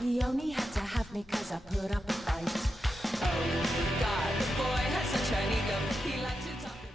He only had to have me 'cause I put up a fight. Oh God, the boy had such an ego. He liked to talk about.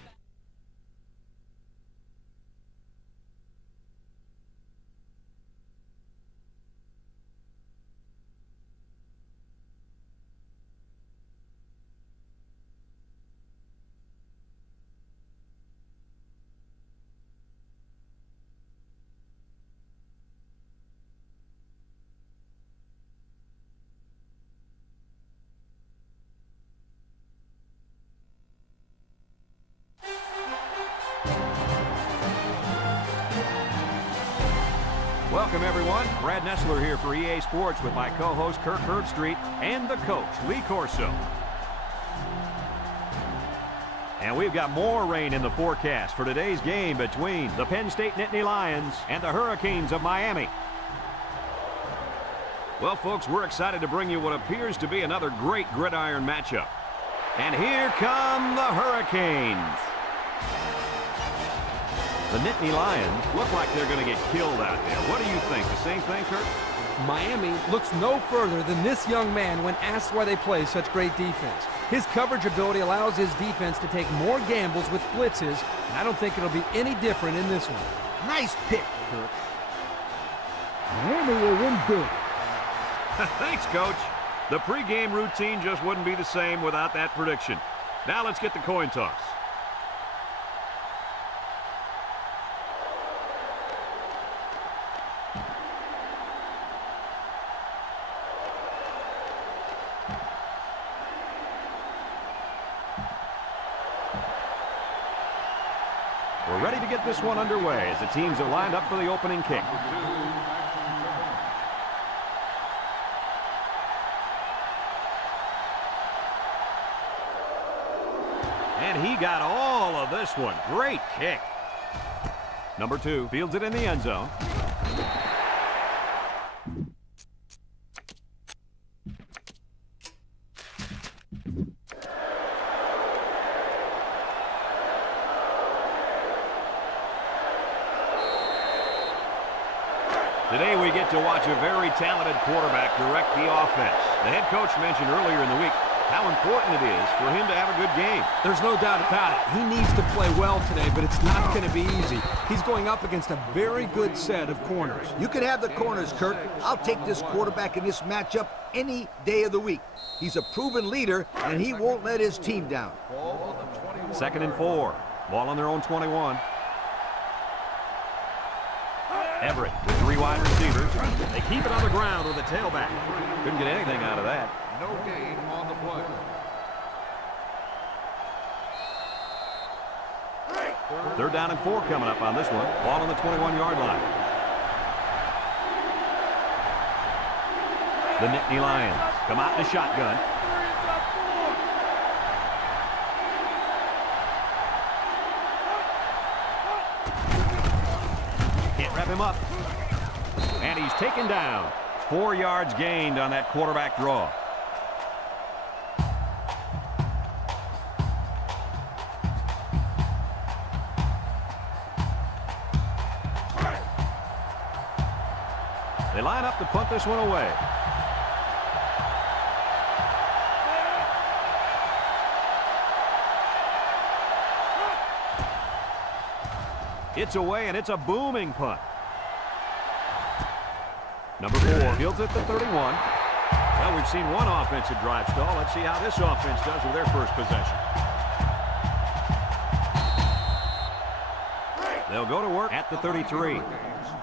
Welcome, everyone. Brad Nessler here for EA Sports with my co-host Kirk Herbstreit and the coach, Lee Corso. And we've got more rain in the forecast for today's game between the Penn State Nittany Lions and the Hurricanes of Miami. Well, folks, we're excited to bring you what appears to be another great gridiron matchup. And here come the Hurricanes. The Nittany Lions look like they're going to get killed out there. What do you think? The same thing, Kurt? Miami looks no further than this young man when asked why they play such great defense. His coverage ability allows his defense to take more gambles with blitzes, and I don't think it'll be any different in this one. Nice pick, Kirk. Miami will win big. Thanks, Coach. The pregame routine just wouldn't be the same without that prediction. Now let's get the coin toss. We're ready to get this one underway as the teams are lined up for the opening kick. And he got all of this one. Great kick. Number 2 fields it in the end zone. Today we get to watch a very talented quarterback direct the offense. The head coach mentioned earlier in the week how important it is for him to have a good game. There's no doubt about it. He needs to play well today, but it's not going to be easy. He's going up against a very good set of corners. You can have the corners, Kirk. I'll take this quarterback in this matchup any day of the week. He's a proven leader, and he won't let his team down. 2nd and 4. Ball on their own 21. Everett with 3 wide receivers. They keep it on the ground with a tailback. Couldn't get anything out of that. No gain on the play. Third down and 4 coming up on this one. Ball on the 21-yard line. The Nittany Lions come out in the shotgun. Can't wrap him up. And he's taken down. 4 yards gained on that quarterback draw. They line up to punt this one away. It's away, and it's a booming punt. Number 4 fields at the 31. Well, we've seen one offensive drive stall. Let's see how this offense does with their first possession. They'll go to work at the 33.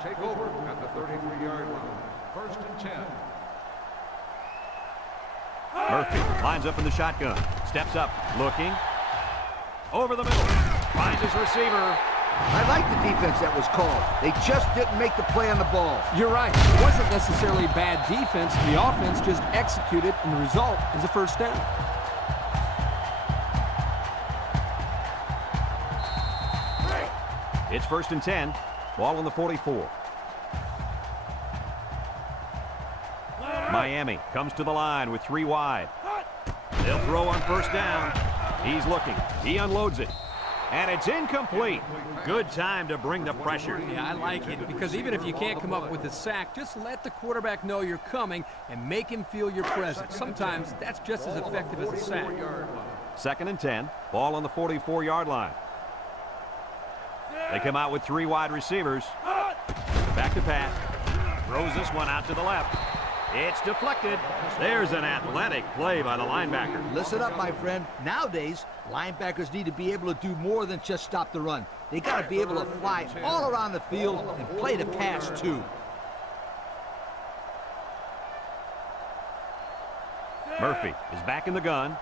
Take over at the 33-yard line. 1st and 10. Murphy lines up in the shotgun. Steps up, looking. Over the middle. Finds his receiver. I like the defense that was called. They just didn't make the play on the ball. You're right. It wasn't necessarily bad defense. The offense just executed, and the result is a first down. It's 1st and 10. Ball on the 44. Miami comes to the line with 3 wide. They'll throw on 1st down. He's looking. He unloads it. And it's incomplete. Good time to bring the pressure. Yeah, I like it, because even if you can't come up with a sack, just let the quarterback know you're coming and make him feel your presence. Sometimes that's just as effective as a sack. 2nd and 10. Ball on the 44-yard line. They come out with 3 wide receivers. Back to pass. Throws this one out to the left. It's deflected. There's an athletic play by the linebacker. Listen up, my friend. Nowadays, linebackers need to be able to do more than just stop the run. They got to be able to fly all around the field and play the pass, too. Murphy is back in the gun.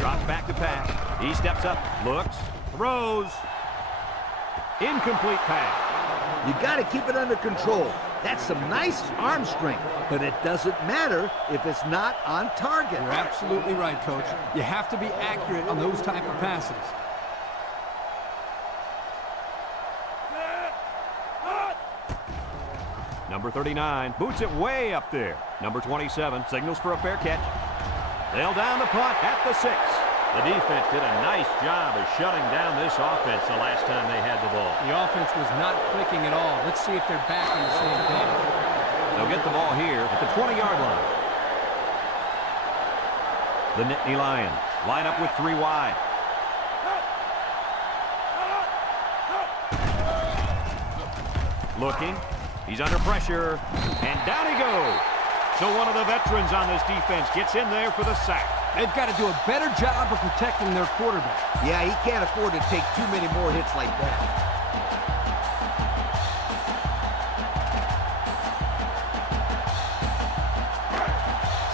Drops back to pass. He steps up, looks, throws. Incomplete pass. You got to keep it under control. That's some nice arm strength, but it doesn't matter if it's not on target. You're absolutely right, Coach. You have to be accurate on those type of passes. Number 39 boots it way up there. Number 27 signals for a fair catch. They'll down the punt at the 6. The defense did a nice job of shutting down this offense the last time they had the ball. The offense was not clicking at all. Let's see if they're back on the same page. They'll get the ball here at the 20-yard line. The Nittany Lions line up with 3 wide. Looking. He's under pressure. And down he goes. So one of the veterans on this defense gets in there for the sack. They've got to do a better job of protecting their quarterback. Yeah, he can't afford to take too many more hits like that.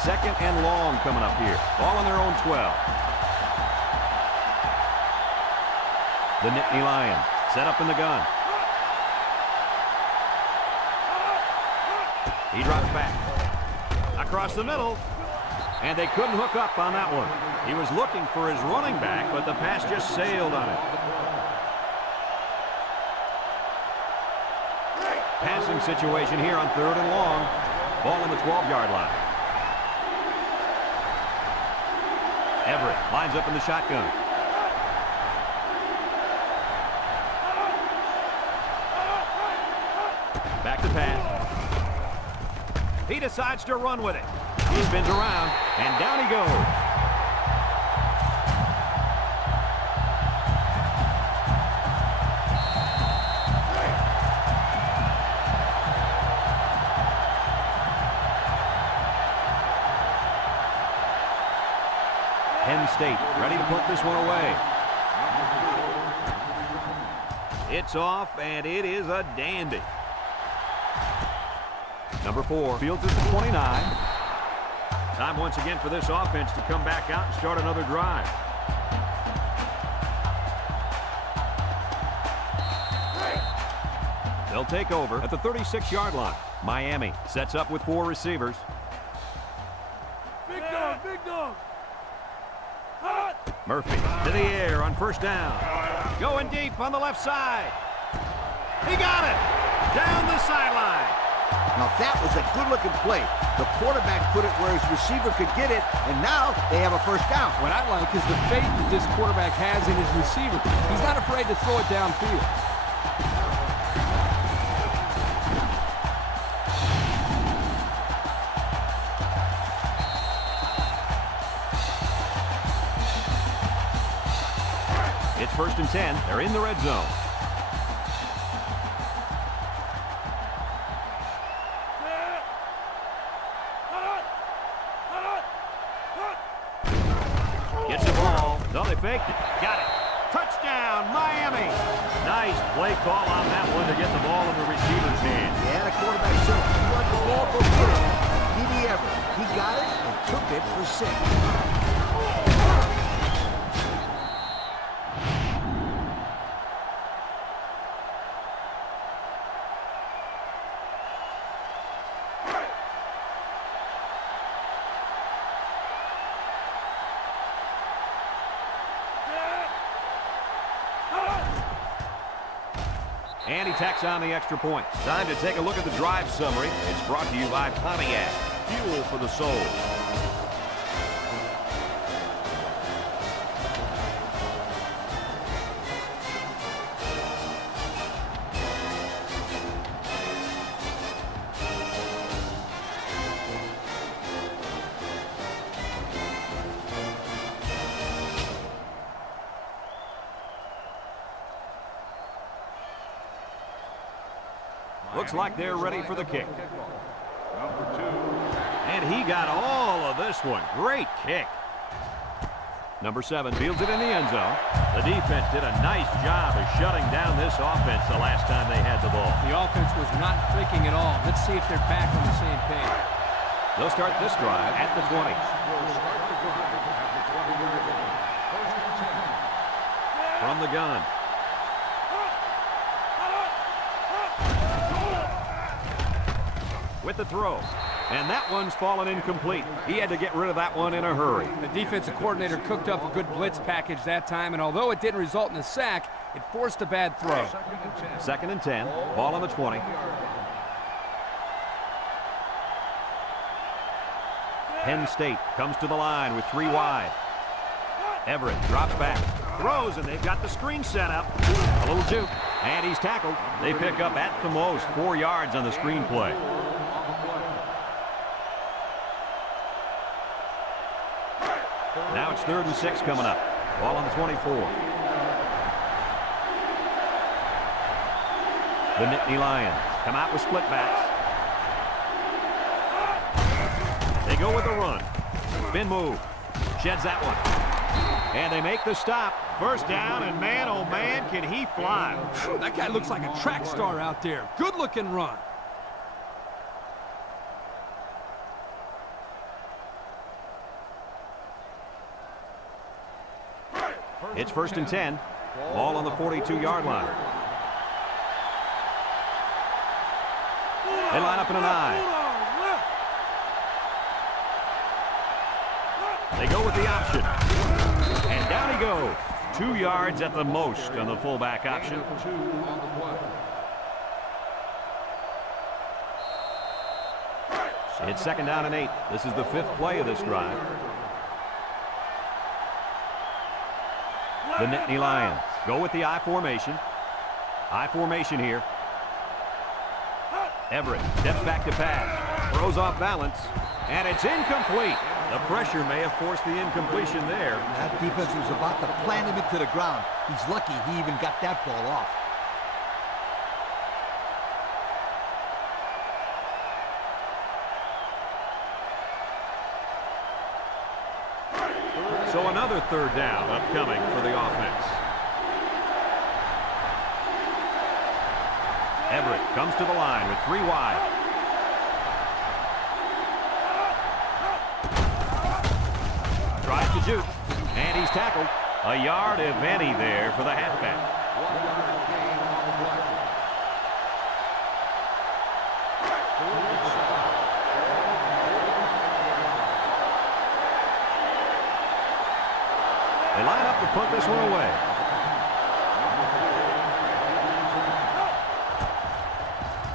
Second and long coming up here. Ball on their own 12. The Nittany Lions set up in the gun. He drops back. Across the middle. And they couldn't hook up on that one. He was looking for his running back, but the pass just sailed on it. Passing situation here on 3rd and long. Ball on the 12-yard line. Everett lines up in the shotgun. Back to pass. He decides to run with it. He spins around, and down he goes. Penn State ready to put this one away. It's off, and it is a dandy. Number 4 fields at the 29. Time once again for this offense to come back out and start another drive. They'll take over at the 36-yard line. Miami sets up with 4 receivers. Big dog, big dog. Murphy to the air on 1st down. Going deep on the left side. He got it! Down the sideline. Now that was a good-looking play. The quarterback put it where his receiver could get it, and now they have a 1st down. What I like is the faith that this quarterback has in his receiver. He's not afraid to throw it downfield. It's 1st and 10. They're in the red zone. Gets the ball. No, they faked it. Got it. Touchdown, Miami. Nice play call on that one to get the ball in the receiver's hands. Yeah, the quarterback said, "You want the ball, go get it." Did he ever? He got it and took it for 6. And he tacks on the extra point. Time to take a look at the drive summary. It's brought to you by Pontiac. Fuel for the soul. Looks like they're ready for the kick. Number 2. And he got all of this one. Great kick. Number 7 fields it in the end zone. The defense did a nice job of shutting down this offense the last time they had the ball. The offense was not clicking at all. Let's see if they're back on the same page. They'll start this drive at the 20. Will start the drive at the 20-yard line. First and 10. From the gun. With the throw. And that one's fallen incomplete. He had to get rid of that one in a hurry. The defensive coordinator cooked up a good blitz package that time, and although it didn't result in a sack, it forced a bad throw. Second and 10. Ball on the 20. Penn State comes to the line with 3 wide. Everett drops back. Throws, and they've got the screen set up. A little juke. And he's tackled. They pick up at the most 4 yards on the screen play. Now it's 3rd and 6 coming up. Ball on the 24. The Nittany Lions come out with split backs. They go with the run. Spin move. Sheds that one. And they make the stop. First down, and man, oh man, can he fly. That guy looks like a track star out there. Good-looking run. It's 1st and 10. Ball on the 42-yard line. They line up in an I. They go with the option. And down he goes. 2 yards at the most on the fullback option. It's 2nd down and 8. This is the 5th play of this drive. The Nittany Lions go with the I formation. I formation here. Everett steps back to pass. Throws off balance. And it's incomplete. The pressure may have forced the incompletion there. That defense was about to plant him into the ground. He's lucky he even got that ball off. So another 3rd down upcoming for the offense. Everett comes to the line with 3 wide. Tries to juke, and he's tackled. A yard, if any, there for the halfback. 1 yard gain on the play. They line up to put this one away.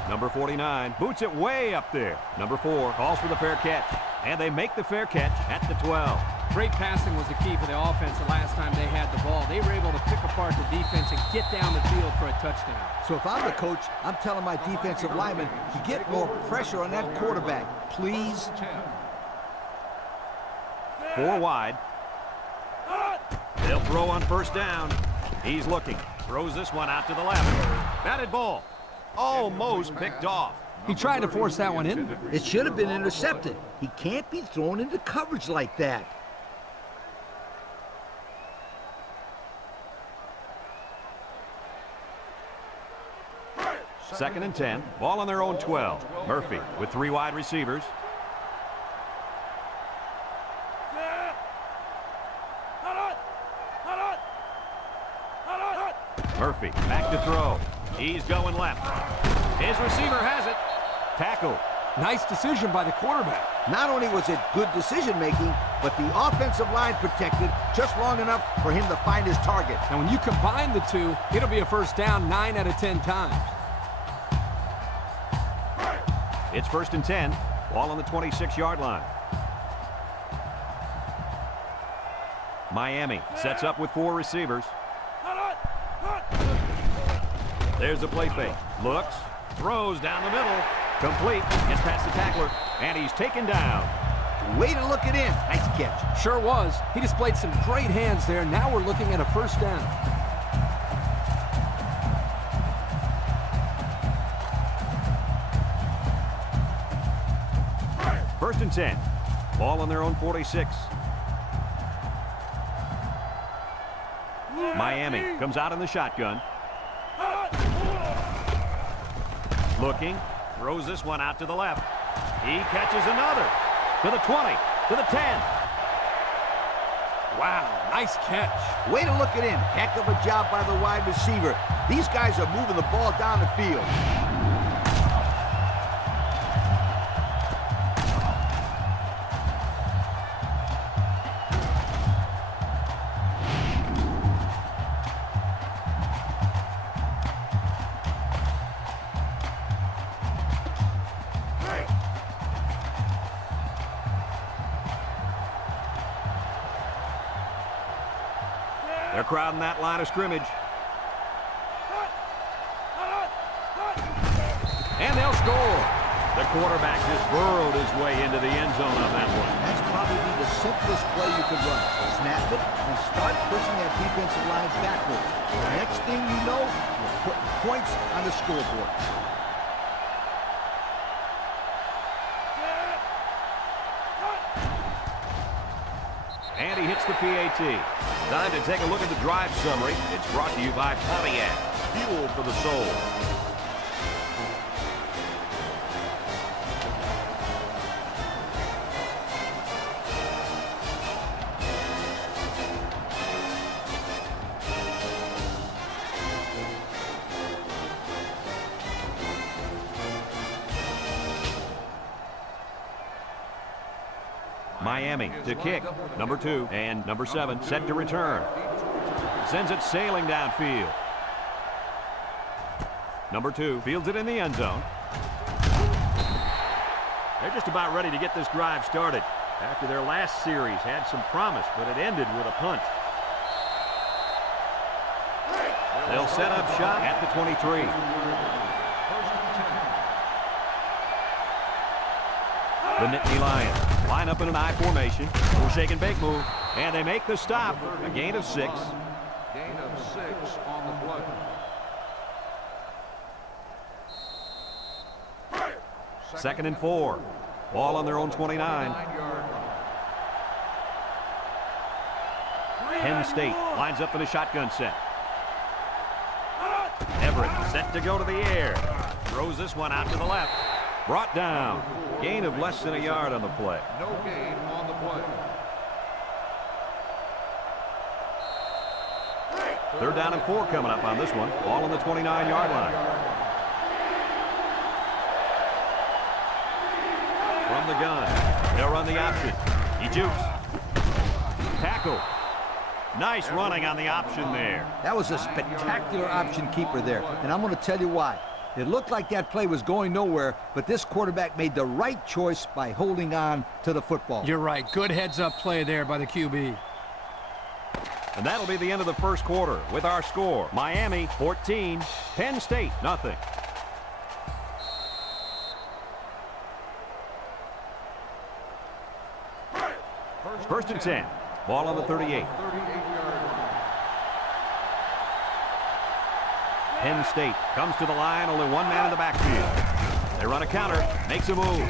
Number 49 boots it way up there. Number 4 calls for the fair catch. And they make the fair catch at the 12. Great passing was the key for the offense the last time they had the ball. They were able to pick apart the defense and get down the field for a touchdown. So if I'm the coach, I'm telling my defensive linemen to get more pressure on that quarterback, please. 4 wide. They'll throw on 1st down. He's looking. Throws this one out to the left. Batted ball. Almost picked off. He tried to force that one in. It should have been intercepted. He can't be thrown into coverage like that. Second and 10. Ball on their own 12. Murphy with 3 wide receivers. Murphy back to throw. He's going left. His receiver has it. Tackle. Nice decision by the quarterback. Not only was it good decision-making, but the offensive line protected just long enough for him to find his target. And when you combine the two, it'll be a 1st down 9 out of 10 times. It's 1st and 10. Ball on the 26-yard line. Miami sets up with 4 receivers. There's the play fake. Looks. Throws down the middle. Complete. Gets past the tackler. And he's taken down. Way to look it in. Nice catch. Sure was. He displayed some great hands there. Now we're looking at a 1st down. First and 10. Ball on their own 46. Miami comes out in the shotgun. Looking. Throws this one out to the left. He catches another. To the 20. To the 10. Wow, nice catch. Way to look it in. Heck of a job by the wide receiver. These guys are moving the ball down the field. They're crowding that line of scrimmage. And they'll score. The quarterback just burrowed his way into the end zone on that one. That's probably the simplest play you could run. Snap it and start pushing that defensive line backwards. The next thing you know, you're putting points on the scoreboard. And he hits the PAT. Time to take a look at the drive summary. It's brought to you by Pontiac. Fuel for the soul. Miami to kick. Number 2 and number 7 set to return. Sends it sailing downfield. Number 2 fields it in the end zone. They're just about ready to get this drive started. After their last series had some promise, but it ended with a punt. They'll set up shop at the 23. The Nittany Lions line up in an I formation. Little shake and bake move. And they make the stop. A gain of 6. Gain of 6 on the play. Second and 4. Ball on their own 29. Penn State lines up in a shotgun set. Everett set to go to the air. Throws this one out to the left. Brought down. Gain of less than a yard on the play. No gain on the play. Third down and 4 coming up on this one. Ball on the 29-yard line. From the gun. They'll run the option. He jukes. Tackle. Nice running on the option there. That was a spectacular option keeper there, and I'm going to tell you why. It looked like that play was going nowhere, but this quarterback made the right choice by holding on to the football. You're right. Good heads-up play there by the QB. And that'll be the end of the first quarter with our score. Miami 14, Penn State nothing. First and 10. Ball on the 38. Penn State comes to the line, only one man in the backfield. They run a counter, makes a move.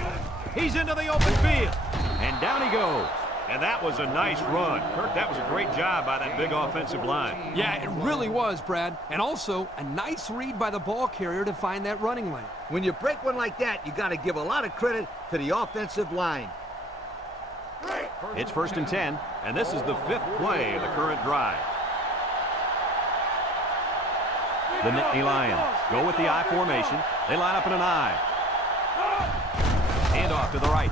He's into the open field, and down he goes. And that was a nice run. Kirk, that was a great job by that big offensive line. Yeah, it really was, Brad. And also, a nice read by the ball carrier to find that running lane. When you break one like that, you got to give a lot of credit to the offensive line. It's first and 10, and this is the 5th play of the current drive. The Nittany Lions go with the I formation. They line up in an I. Hand off to the right.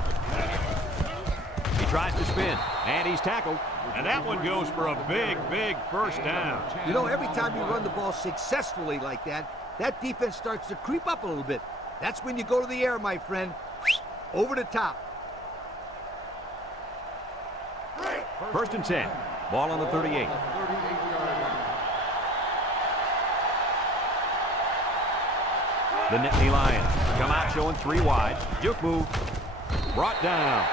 He tries to spin, and he's tackled. And that one goes for a big, big first down. You know, every time you run the ball successfully like that, that defense starts to creep up a little bit. That's when you go to the air, my friend. Over the top. First and 10. Ball on the 38. The Nittany Lions come out showing 3 wide. Juke move. Brought down.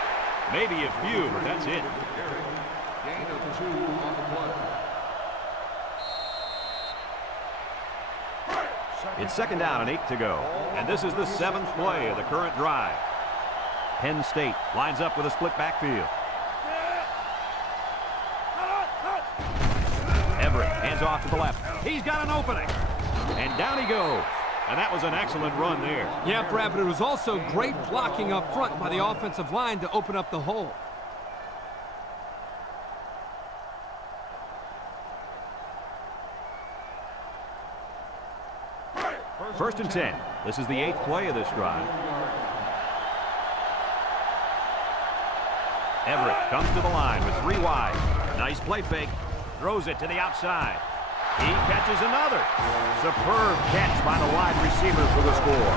Maybe a few, but that's it. Gain of 2 on the play. It's second down and 8 to go. And this is the 7th play of the current drive. Penn State lines up with a split backfield. Everett hands off to the left. He's got an opening. And down he goes. And that was an excellent run there. Yeah, Brad, but it was also great blocking up front by the offensive line to open up the hole. First and 10. This is the 8th play of this drive. Everett comes to the line with 3 wide. Nice play fake. Throws it to the outside. He catches another. Superb catch by the wide receiver for the score.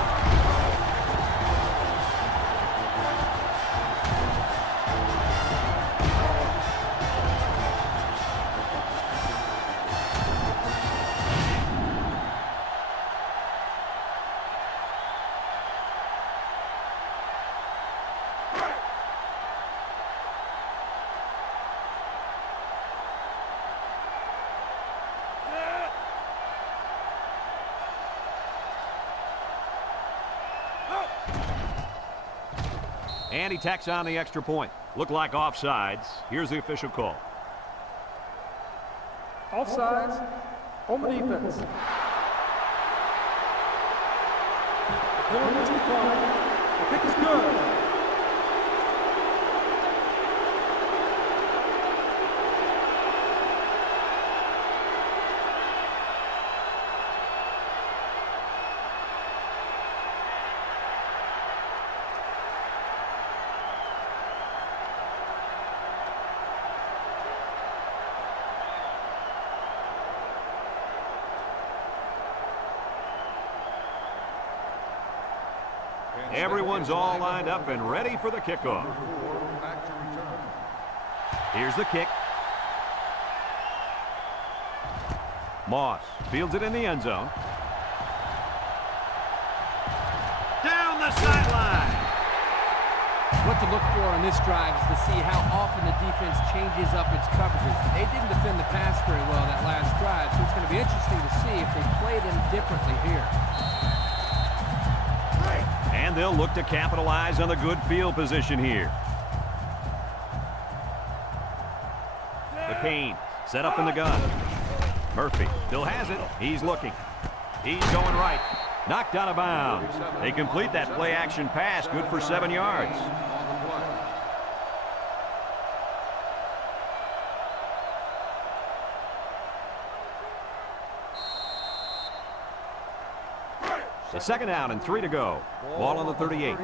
And he tacks on the extra point. Looked like offsides. Here's the official call. Offsides on the defense. The penalty is declined. The kick is good. Everyone's all lined up and ready for the kickoff. Here's the kick. Moss fields it in the end zone. Down the sideline. What to look for on this drive is to see how often the defense changes up its coverages. They didn't defend the pass very well that last drive, so it's going to be interesting to see if they play them differently here. And they'll look to capitalize on the good field position here. The Canes set up in the gun. Murphy still has it. He's looking. He's going right. Knocked out of bounds. They complete that play-action pass. Good for 7 yards. The second down and 3 to go. Ball on the 38.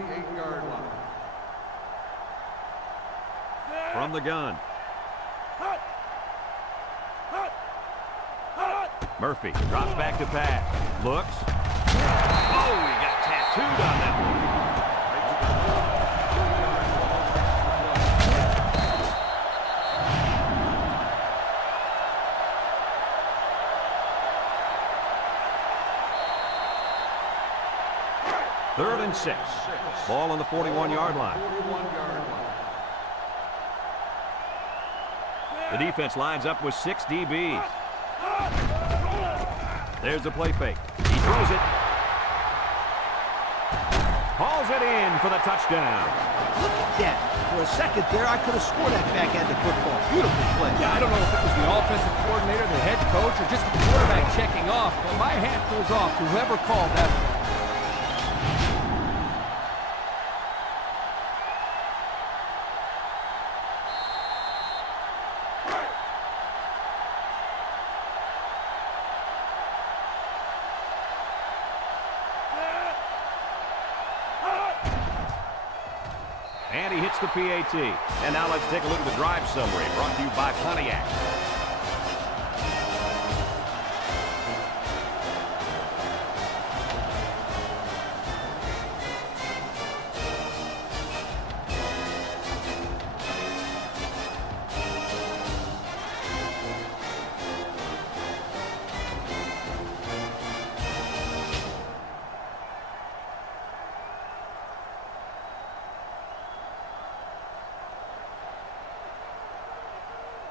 From the gun. Murphy drops back to pass. Looks. Oh, he got tattooed on that one. Third and 6. Ball on the 41-yard line. The defense lines up with 6 DBs. There's the play fake. He throws it. Hauls it in for the touchdown. Look at that. For a second there, I could have swore that back had the football. Beautiful play. Yeah, I don't know if it was the offensive coordinator, the head coach, or just the quarterback checking off, but my hat goes off to whoever called that play. And he hits the PAT. And now let's take a look at the drive summary brought to you by Pontiac.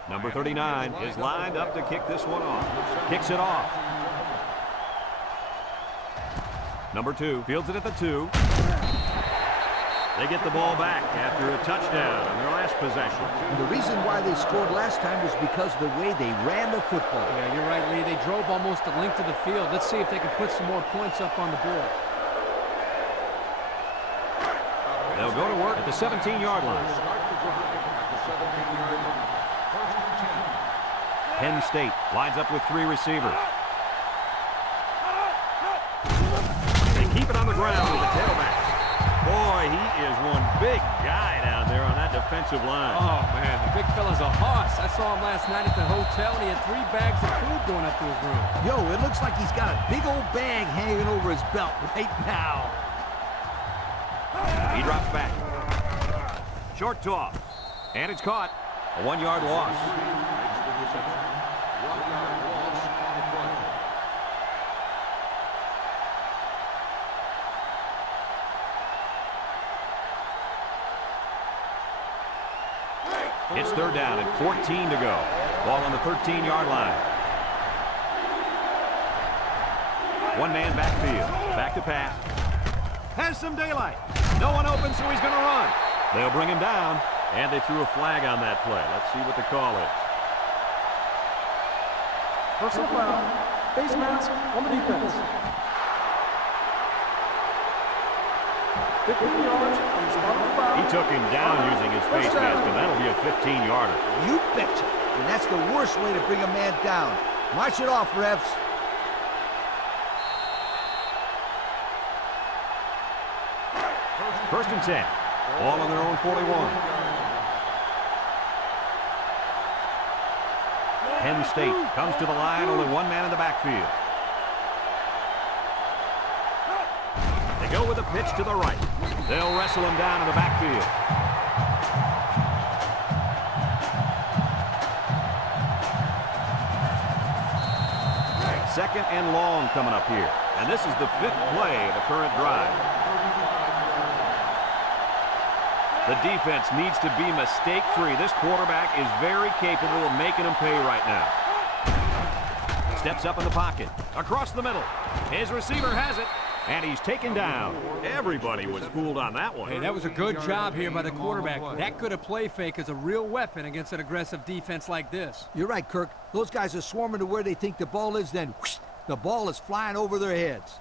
Number 39 is lined up to kick this one off. Kicks it off. Number 2 fields it at the 2. They get the ball back after a touchdown on their last possession. And the reason why they scored last time was because of the way they ran the football. Yeah, you're right, Lee. They drove almost a length of the field. Let's see if they can put some more points up on the board. They'll go to work at the 17-yard line. Start the drive at the 17-yard line. First and 10. Penn State lines up with 3 receivers. They keep it on the ground with the tailback. Boy, he is one big guy down there on that defensive line. Oh, man, the big fella's a hoss. I saw him last night at the hotel, and he had 3 bags of food going up to his room. Yo, it looks like he's got a big old bag hanging over his belt right now. He drops back. Short toss. And it's caught. A 1-yard loss. Makes the reception. 1-yard loss on the play. It's 3rd down and 14 to go. Ball on the 13-yard line. 1-man backfield. Back to pass. Has some daylight. No one open, so he's going to run. They'll bring him down, and they threw a flag on that play. Let's see what the call is. Personal foul. Face mask on the defense. 15 yards on the spot of the foul. He took him down using his face mask, and that'll be a 15-yarder. You betcha. And that's the worst way to bring a man down. March it off, refs. First and 10. Ball on their own 41. Penn State comes to the line, only 1 man in the backfield. They go with a pitch to the right. They'll wrestle him down in the backfield. Second and long coming up here. And this is the 5th play of the current drive. The defense needs to be mistake-free. This quarterback is very capable of making them pay right now. Steps up in the pocket. Across the middle. His receiver has it. And he's taken down. Everybody was fooled on that one. Hey, that was a good job here by the quarterback. That good a play fake is a real weapon against an aggressive defense like this. You're right, Kirk. Those guys are swarming to where they think the ball is, then whoosh, the ball is flying over their heads.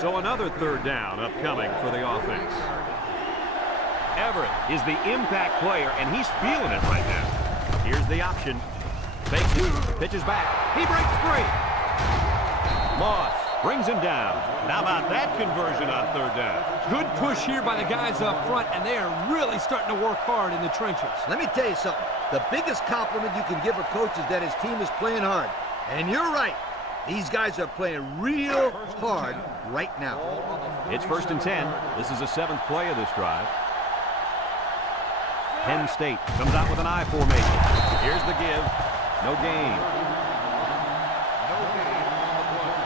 So another 3rd down upcoming for the offense. Everett is the impact player, and he's feeling it right now. Here's the option. Fakes it, pitches back. He breaks free. Moss brings him down. How about that conversion on 3rd down? Good push here by the guys up front, and they are really starting to work hard in the trenches. Let me tell you something. The biggest compliment you can give a coach is that his team is playing hard. And you're right. These guys are playing real hard right now. It's 1st and 10. This is the 7th play of this drive. Penn State comes out with an I formation. Here's the give. No gain. No gain on the play.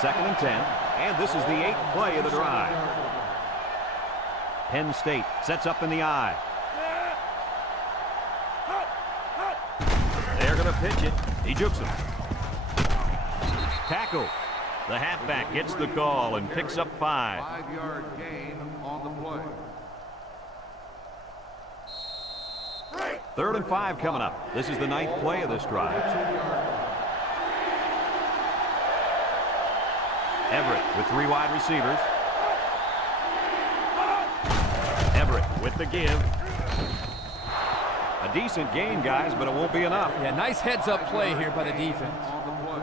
2nd and 10. And this is the 8th play of the drive. Penn State sets up in the I. They're going to pitch it. He jukes him. Tackle. The halfback gets the call and picks up 5. 5-yard gain on the play. 3rd and 5 coming up. This is the 9th play of this drive. Everett with 3 wide receivers. Everett with the give. A decent gain, guys, but it won't be enough. Yeah, nice heads-up play here by the defense. On the play.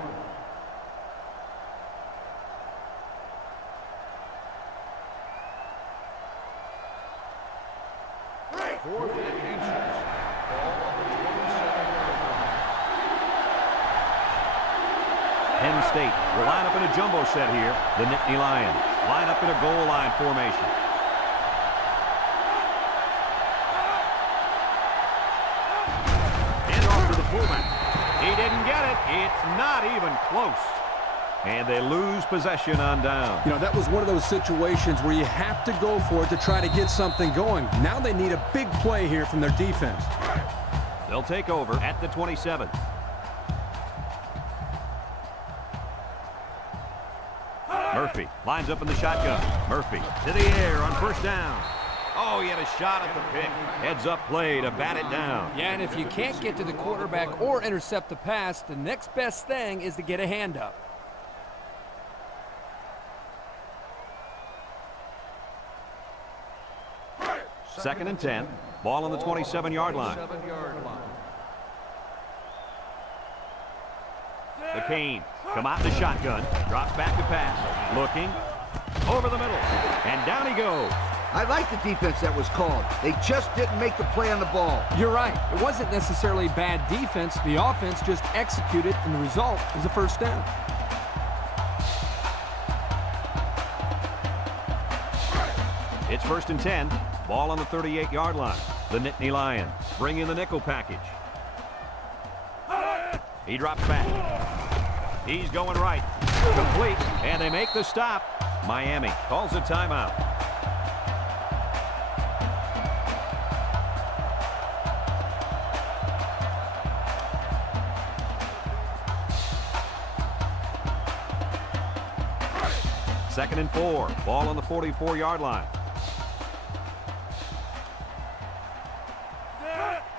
Fourth and inches. Ball on the 27-yard line. Penn State will line up in a jumbo set here. The Nittany Lions line up in a goal line formation. And off to the fullback. He didn't get it. It's not even close. And they lose possession on down. You know, that was one of those situations where you have to go for it to try to get something going. Now they need a big play here from their defense. They'll take over at the 27. Murphy lines up in the shotgun. Murphy to the air on first down. Oh, he had a shot at the pick. Heads up play to bat it down. Yeah, and if you can't get to the quarterback or intercept the pass, the next best thing is to get a hand up. Second and 10. Ball on the 27-yard line. The Cane come out in the shotgun. Drops back to pass. Looking. Over the middle. And down he goes. I like the defense that was called. They just didn't make the play on the ball. You're right. It wasn't necessarily bad defense. The offense just executed, and the result is a first down. It's first and 10. Ball on the 38-yard line. The Nittany Lions bring in the nickel package. He drops back. He's going right. Complete. And they make the stop. Miami calls a timeout. Second and 4. Ball on the 44-yard line.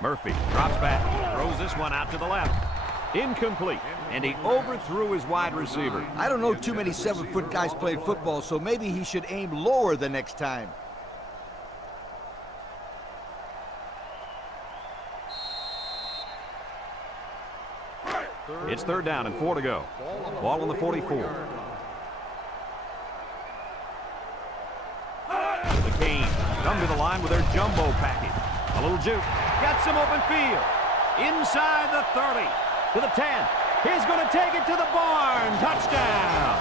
Murphy drops back. Throws this one out to the left. Incomplete. And he overthrew his wide receiver. I don't know too many 7-foot guys playing football, so maybe he should aim lower the next time. It's third down and 4 to go. Ball on the 44. The Canes come to the line with their jumbo package. A little juke. Got some open field. Inside the 30. To the 10. He's going to take it to the barn. Touchdown.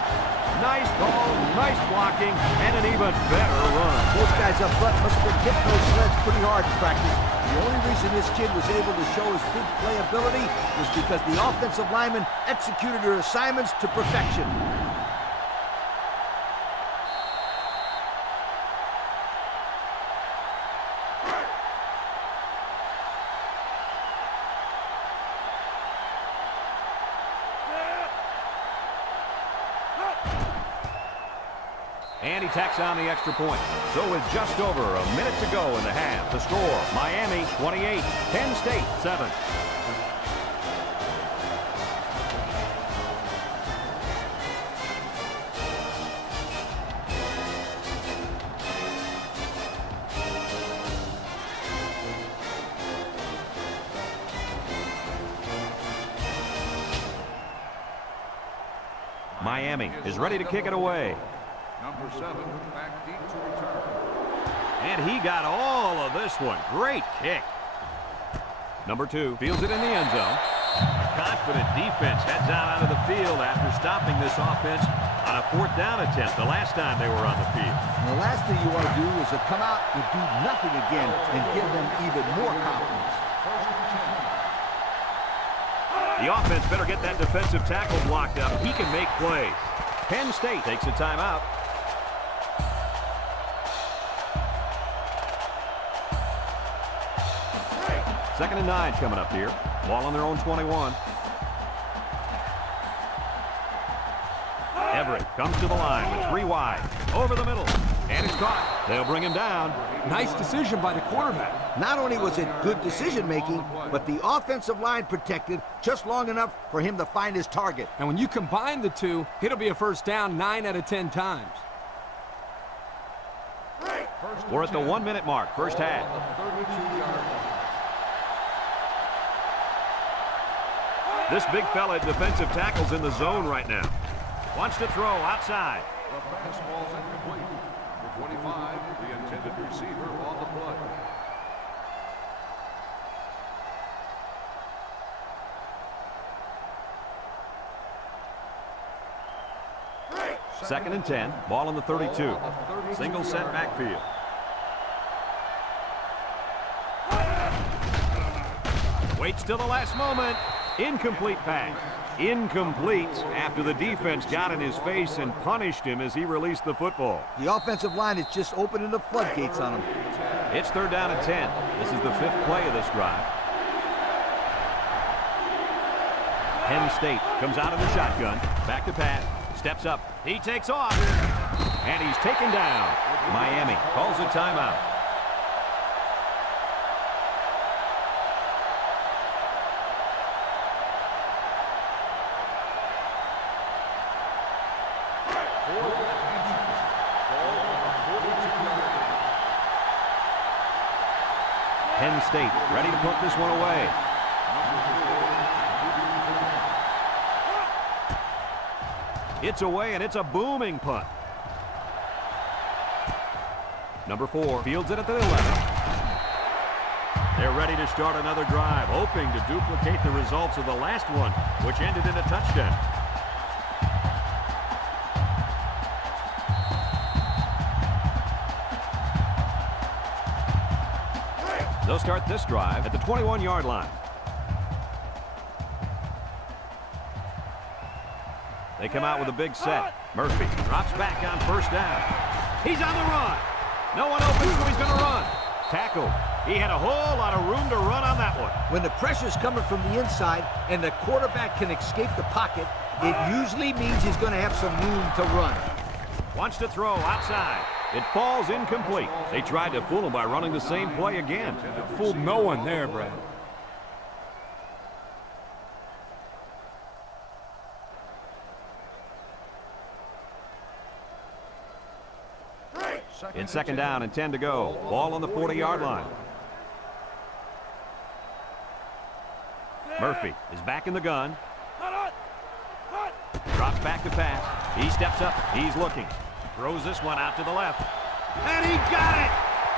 Nice call, nice blocking, and an even better run. Those guys up front must have been hitting those sleds pretty hard in practice. The only reason this kid was able to show his big playability was because the offensive linemen executed their assignments to perfection. And he tacks on the extra point. So with just over a minute to go in the half, the score, Miami 28, Penn State 7. Miami is ready to kick it away. Number 7, back deep to return. And he got all of this one. Great kick. Number 2 fields it in the end zone. A confident defense heads out onto the field after stopping this offense on a 4th down attempt the last time they were on the field. And the last thing you want to do is to come out and do nothing again and give them even more confidence. The offense better get that defensive tackle blocked up. He can make plays. Penn State takes a timeout. Second and 9 coming up here. Ball on their own 21. Everett comes to the line with 3 wide. Over the middle. And it's caught. They'll bring him down. Nice decision by the quarterback. Not only was it good decision-making, but the offensive line protected just long enough for him to find his target. And when you combine the two, it'll be a first down 9 out of 10 times. We're at the 1-minute mark, first half. This big fella at defensive tackle's in the zone right now. Wants to throw outside. The fastball's incomplete. Number 25, the intended receiver on the play. Second and 10. Ball on the 32. Single set backfield. Waits till the last moment. Incomplete pass. Incomplete after the defense got in his face and punished him as he released the football. The offensive line is just opening the floodgates on him. It's third down and 10. This is the 5th play of this drive. Penn State comes out of the shotgun. Back to pass. Steps up. He takes off. And he's taken down. Miami calls a timeout. Penn State ready to put this one away. It's away, and it's a booming punt. Number 4 fields it at the 11. They're ready to start another drive, hoping to duplicate the results of the last one, which ended in a touchdown. They'll start this drive at the 21-yard line. They come out with a big set. Murphy drops back on first down. He's on the run. No one open, so he's going to run. Tackled. He had a whole lot of room to run on that one. When the pressure's coming from the inside and the quarterback can escape the pocket, it usually means he's going to have some room to run. Wants to throw outside. It falls incomplete. They tried to fool him by running the same play again. Fooled no one there, Brad. It's second down and 10 to go. Ball on the 40-yard line. Murphy is back in the gun. Drops back to pass. He steps up. He's looking. Throws this one out to the left. And he got it!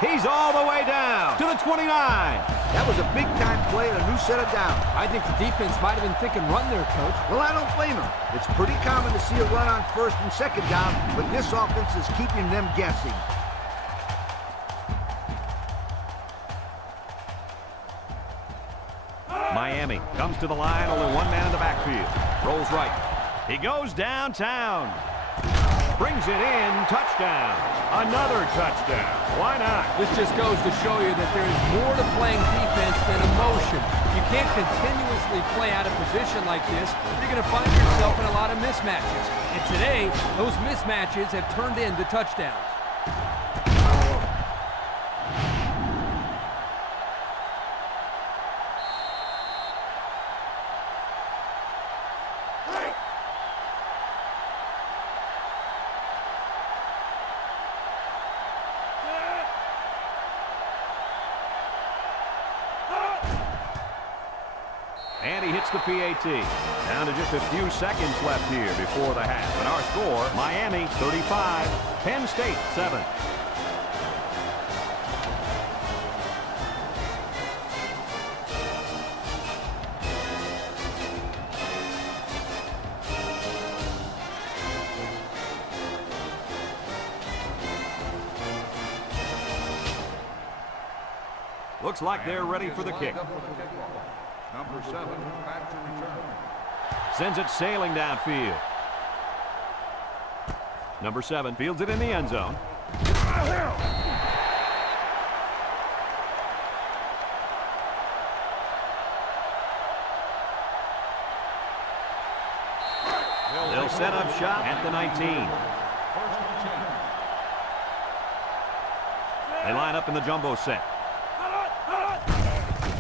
He's all the way down to the 29. That was a big-time play and a new set of downs. I think the defense might have been thinking run there, Coach. Well, I don't blame him. It's pretty common to see a run on first and second down, but this offense is keeping them guessing. Miami comes to the line, only one man in the backfield. Rolls right. He goes downtown. Brings it in, touchdown. Another touchdown. Why not? This just goes to show you that there is more to playing defense than emotion. You can't continuously play out of position like this. You're going to find yourself in a lot of mismatches. And today, those mismatches have turned into touchdowns. And he hits the PAT. Down to just a few seconds left here before the half. And our score, Miami 35, Penn State 7. Looks like they're ready for the kick. Number 7, back to return. Sends it sailing downfield. Number 7 fields it in the end zone. They'll set up shop at the 19. They line up in the jumbo set.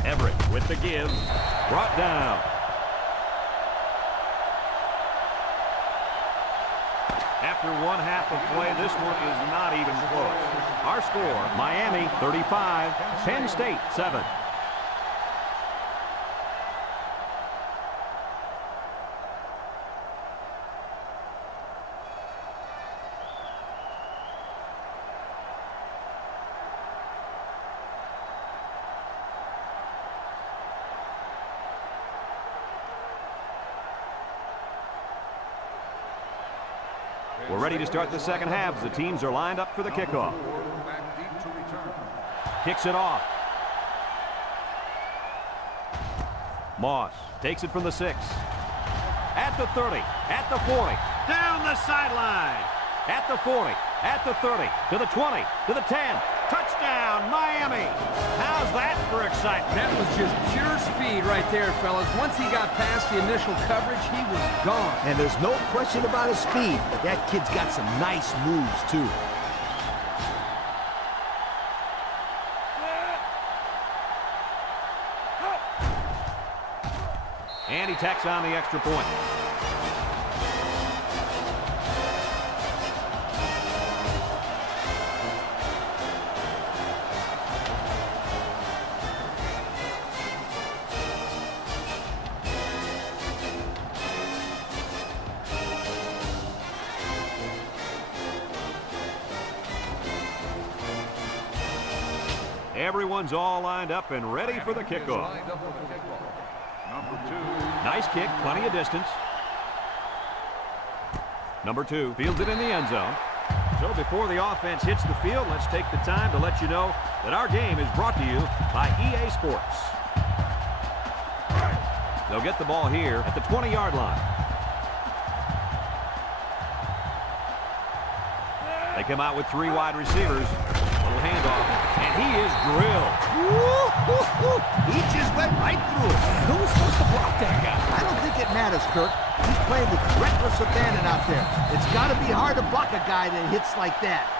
Everett with the give. Brought down. After one half of play, this one is not even close. Our score, Miami 35, Penn State 7. We're ready to start the second half as the teams are lined up for the kickoff. Back deep to return. Kicks it off. Moss takes it from the 6. At the 30, at the 40, down the sideline. At the 40, at the 30, to the 20, to the 10. Touchdown! Touchdown, Miami. How's that for excitement? That was just pure speed right there, fellas. Once he got past the initial coverage, he was gone. And there's no question about his speed, but that kid's got some nice moves, too. And he tacks on the extra point. Everyone's all lined up and ready for the kickoff. Number 2. Nice kick, plenty of distance. Number 2 fields it in the end zone. So before the offense hits the field, let's take the time to let you know that our game is brought to you by EA Sports. They'll get the ball here at the 20-yard line. They come out with 3 wide receivers. Little handoff, and he is drilled. He just went right through it. Who was supposed to block that guy? I don't think it matters, Kirk. He's playing with reckless abandon out there. It's got to be hard to block a guy that hits like that.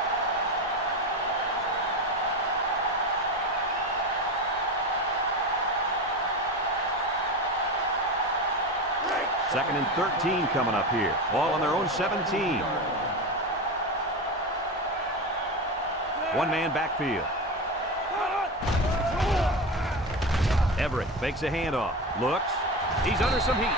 Second and 13 coming up here. Ball on their own 17. One-man backfield. Everett fakes a handoff. Looks. He's under some heat.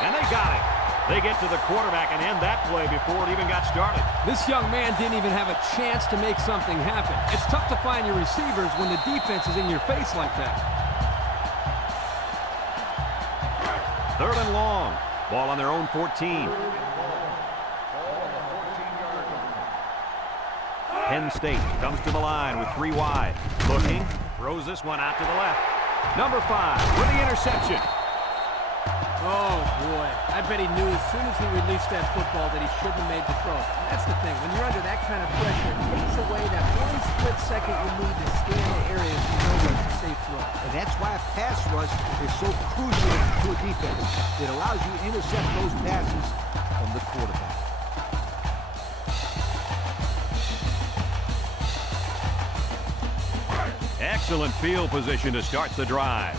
And they got him. They get to the quarterback and end that play before it even got started. This young man didn't even have a chance to make something happen. It's tough to find your receivers when the defense is in your face like that. Third and long. Ball on their own 14. Penn State comes to the line with 3 wide. Looking, throws this one out to the left. Number 5 with the interception. Oh, boy. I bet he knew as soon as he released that football that he shouldn't have made the throw. That's the thing. When you're under that kind of pressure, it takes away that one split second you need to scan the areas to know what's a safe throw. And that's why a pass rush is so crucial to a defense. It allows you to intercept those passes from the quarterback. Excellent field position to start the drive.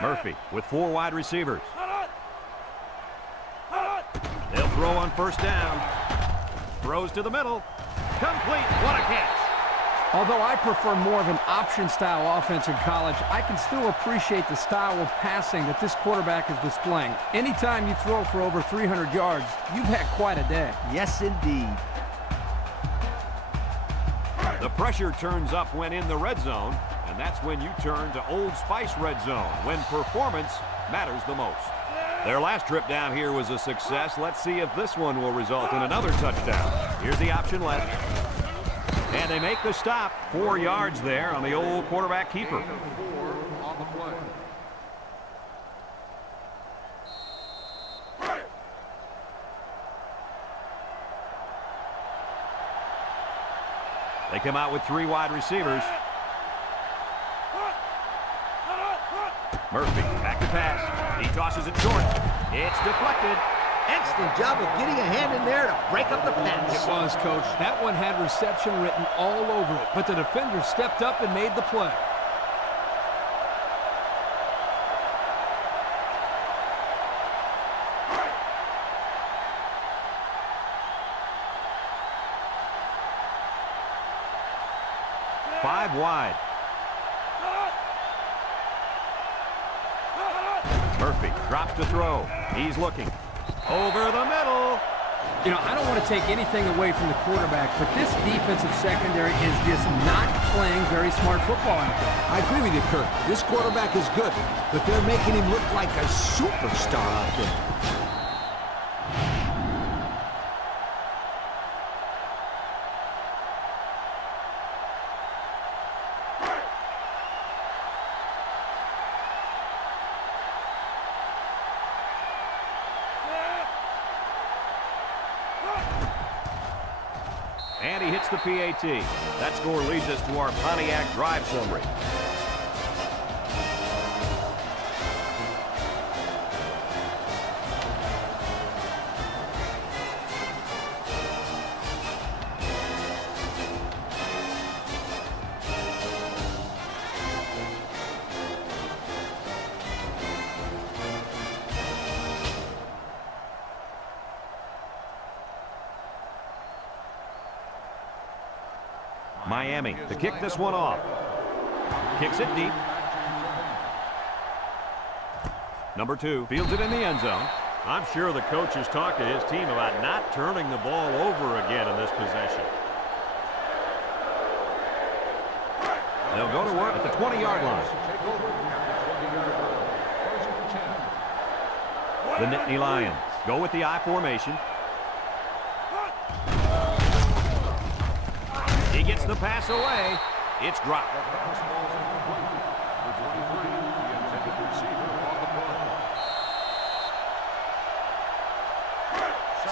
Murphy with 4 wide receivers. They'll throw on first down. Throws to the middle. Complete. What a catch. Although I prefer more of an option-style offense in college, I can still appreciate the style of passing that this quarterback is displaying. Anytime you throw for over 300 yards, you've had quite a day. Yes, indeed. The pressure turns up when in the red zone, and that's when you turn to Old Spice Red Zone, when performance matters the most. Their last trip down here was a success. Let's see if this one will result in another touchdown. Here's the option left. And they make the stop. 4 yards there on the old quarterback keeper. 4 on the play. They come out with 3 wide receivers. Murphy, back to pass. He tosses it short. It's deflected. Excellent job of getting a hand in there to break up the pass. It was, Coach. That one had reception written all over it, but the defender stepped up and made the play. Five wide. Murphy drops to throw. He's looking. Over the middle. You know, I don't want to take anything away from the quarterback, but this defensive secondary is just not playing very smart football out there. I agree with you, Kirk. This quarterback is good, but they're making him look like a superstar out there. And he hits the PAT. That score leads us to our Pontiac drive summary. Miami to kick this one off. Kicks it deep. Number 2 fields it in the end zone. I'm sure the coach has talked to his team about not turning the ball over again in this possession. They'll go to work at the 20-yard line. The Nittany Lions go with the I formation. He gets the pass away. It's dropped.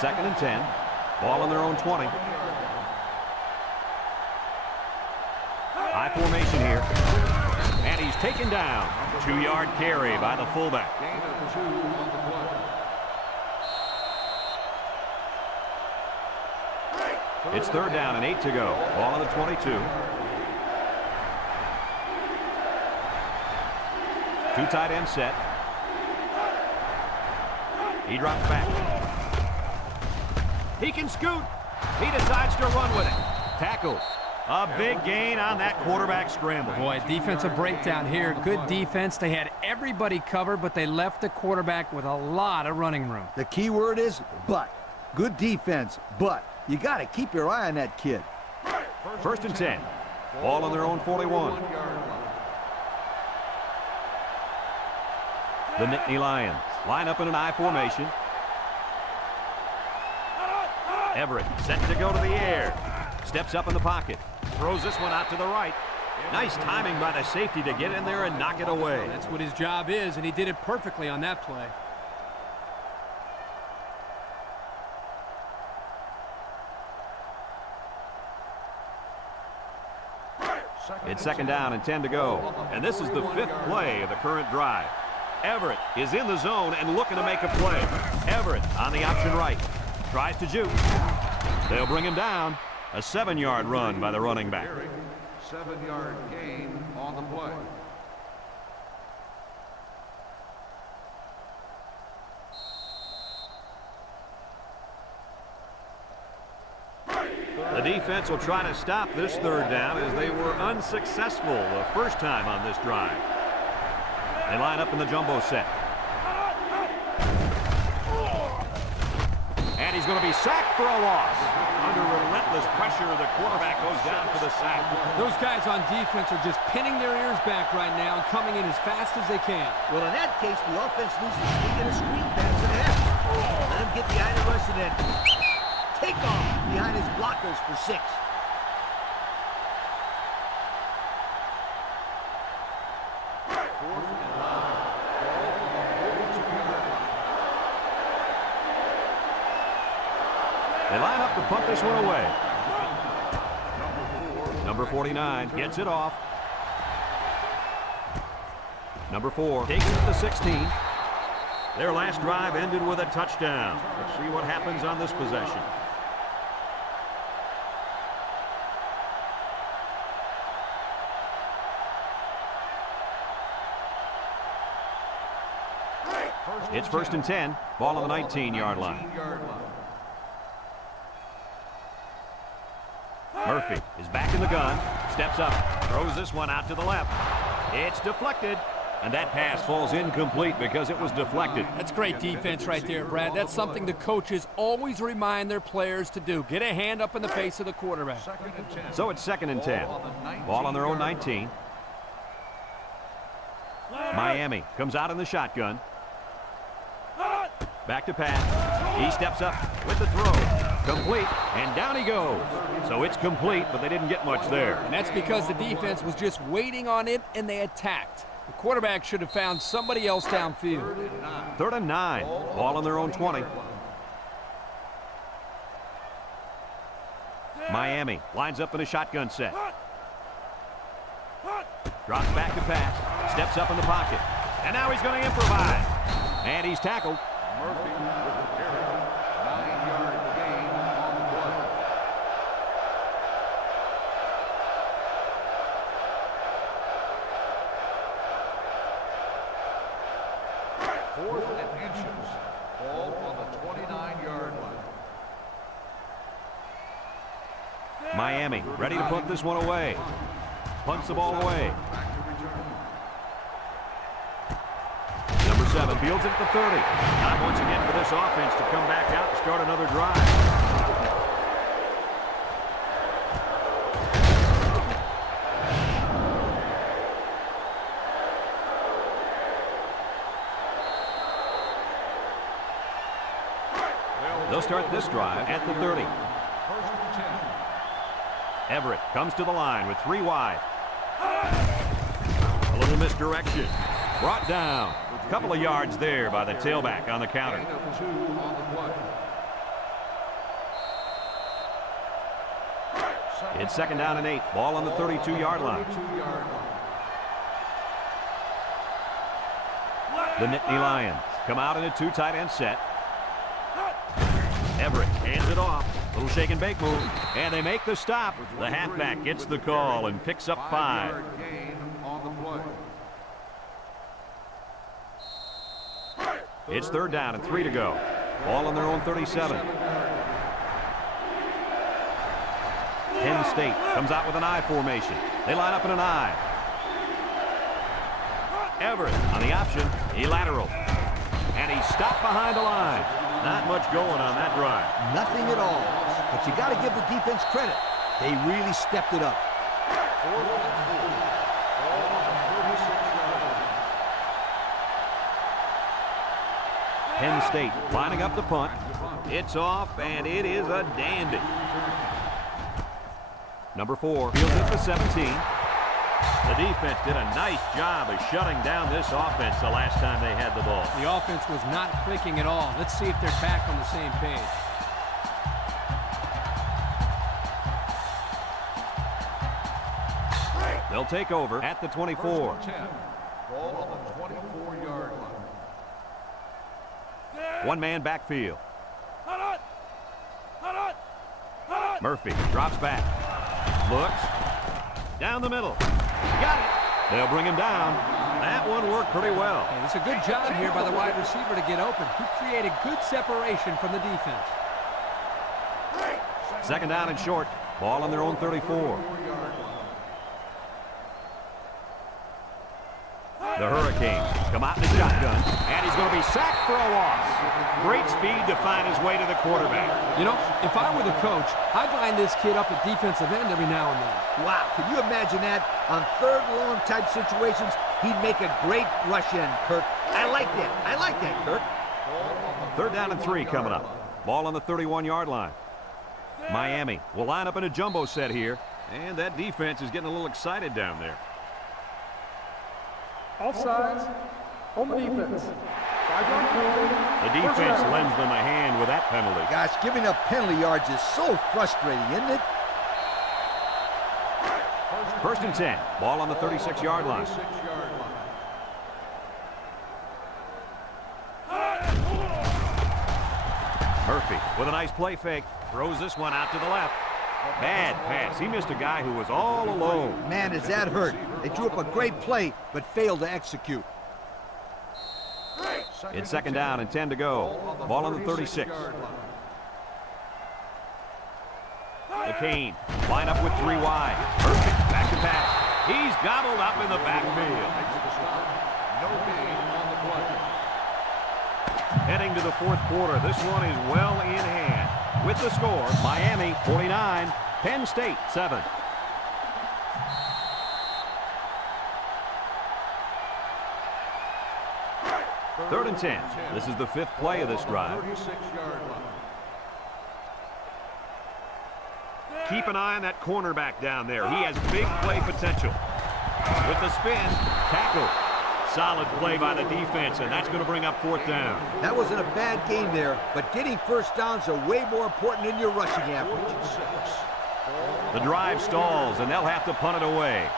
Second and 10. Ball on their own 20. I formation here. And he's taken down. 2-yard carry by the fullback. It's third down and 8 to go. Ball on the 22. 2 tight end set. He drops back. He can scoot. He decides to run with it. Tackle. A big gain on that quarterback scramble. Boy, defensive breakdown here. Good defense. They had everybody covered, but they left the quarterback with a lot of running room. The key word is but. Good defense, but you got to keep your eye on that kid. First and 10. Ball on their own 41. The Nittany Lions line up in an I formation. Everett set to go to the air. Steps up in the pocket. Throws this one out to the right. Nice timing by the safety to get in there and knock it away. That's what his job is, and he did it perfectly on that play. It's second down and 10 to go. And this is the 5th play of the current drive. Everett is in the zone and looking to make a play. Everett on the option right. Tries to juke. They'll bring him down. A 7-yard run by the running back. 7-yard gain on the play. The defense will try to stop this third down as they were unsuccessful the first time on this drive. They line up in the jumbo set. And he's going to be sacked for a loss. Under relentless pressure, the quarterback goes down for the sack. Those guys on defense are just pinning their ears back right now and coming in as fast as they can. Well, in that case, the offense needs to sneak in a screen pass and a half. Let him get behind the rush and then take off behind his blockers for 6. They line up to punt this one away. Number 49 gets it off. Number 4 takes it to the 16. Their last drive ended with a touchdown. Let's see what happens on this possession. It's first and 10. Ball on the 19-yard line. Murphy is back in the gun. Steps up. Throws this one out to the left. It's deflected. And that pass falls incomplete because it was deflected. That's great defense right there, Brad. That's something the coaches always remind their players to do. Get a hand up in the face of the quarterback. So it's second and 10. Ball on their own 19. Miami comes out in the shotgun. Back to pass. He steps up with the throw. Complete, and down he goes. So it's complete, but they didn't get much there. And that's because the defense was just waiting on it, and they attacked. The quarterback should have found somebody else downfield. Third and 9. Ball on their own 20. Miami lines up in a shotgun set. Drops back to pass. Steps up in the pocket. And now he's going to improvise. And he's tackled. Murphy with the carry. 9-yard gain on the play. Fourth and inches. Ball on the 29-yard line. Miami ready to put this one away. Punts the ball away. Back to return. Number 7 fields it at the 30. Time once again for this offense to come back out and start another drive. They'll start this drive at the 30. First and 10. Everett comes to the line with 3 wide. A little misdirection. Brought down. A couple of yards there by the tailback on the counter. Gain of 2 on the play. It's 2nd down and 8. Ball on the 32-yard line. 32-yard line. The Nittany Lions come out in a 2 tight end set. Everett hands it off. Little shake and bake move. And they make the stop. The halfback gets the call and picks up 5. 5-yard gain on the play. It's 3rd down and 3 to go. Ball on their own 37. Penn State comes out with an I formation. They line up in an I. Everett on the option. He lateral. And he's stopped behind the line. Not much going on that drive. Nothing at all. But you got to give the defense credit. They really stepped it up. 4th and 4. Ball on the 36-yard line. Penn State lining up the punt. It's off, and it is a dandy. Number 4 fields it to 17. The defense did a nice job of shutting down this offense the last time they had the ball. The offense was not clicking at all. Let's see if they're back on the same page. They'll take over at the 24. 10. Ball on the 24-yard line. One-man backfield. Murphy drops back. Looks. Down the middle. Got it. They'll bring him down. That one worked pretty well. And it's a good job here by the wide receiver to get open. He created good separation from the defense. 2nd down and short. Ball on their own 34. The Hurricanes come out in the shotgun, and he's going to be sacked for a loss. Great speed to find his way to the quarterback. You know, if I were the coach, I'd line this kid up at defensive end every now and then. Wow, can you imagine that? On 3rd and long type situations, he'd make a great rush end, Kirk. I like that. I like that, Kirk. 3rd down and 3 coming up. Ball on the 31-yard line. Miami will line up in a jumbo set here, and that defense is getting a little excited down there. Offsides on the defense. 5-yard penalty. The defense lends them a hand with that penalty. Gosh, giving up penalty yards is so frustrating, isn't it? 1st and 10. Ball on the 36-yard line. 36-yard line. Murphy with a nice play fake. Throws this one out to the left. Bad pass. He missed a guy who was all alone. Man, does that hurt. They drew up a great play, but failed to execute. It's 2nd down and 10 to go. Ball on the 36. The Cane line up with 3 wide. Murphy back to pass. He's gobbled up in the backfield. No gain on the play. Heading to the 4th quarter. This one is well in hand. With the score, Miami 49, Penn State 7. Third and 10. This is the 5th play of this drive. 36-yard line. Keep an eye on that cornerback down there. He has big play potential. With the spin, tackle. Solid play by the defense, and that's going to bring up 4th down. That wasn't a bad game there, but getting first downs are way more important than your rushing average. 4th and 6. The drive stalls, and they'll have to punt it away.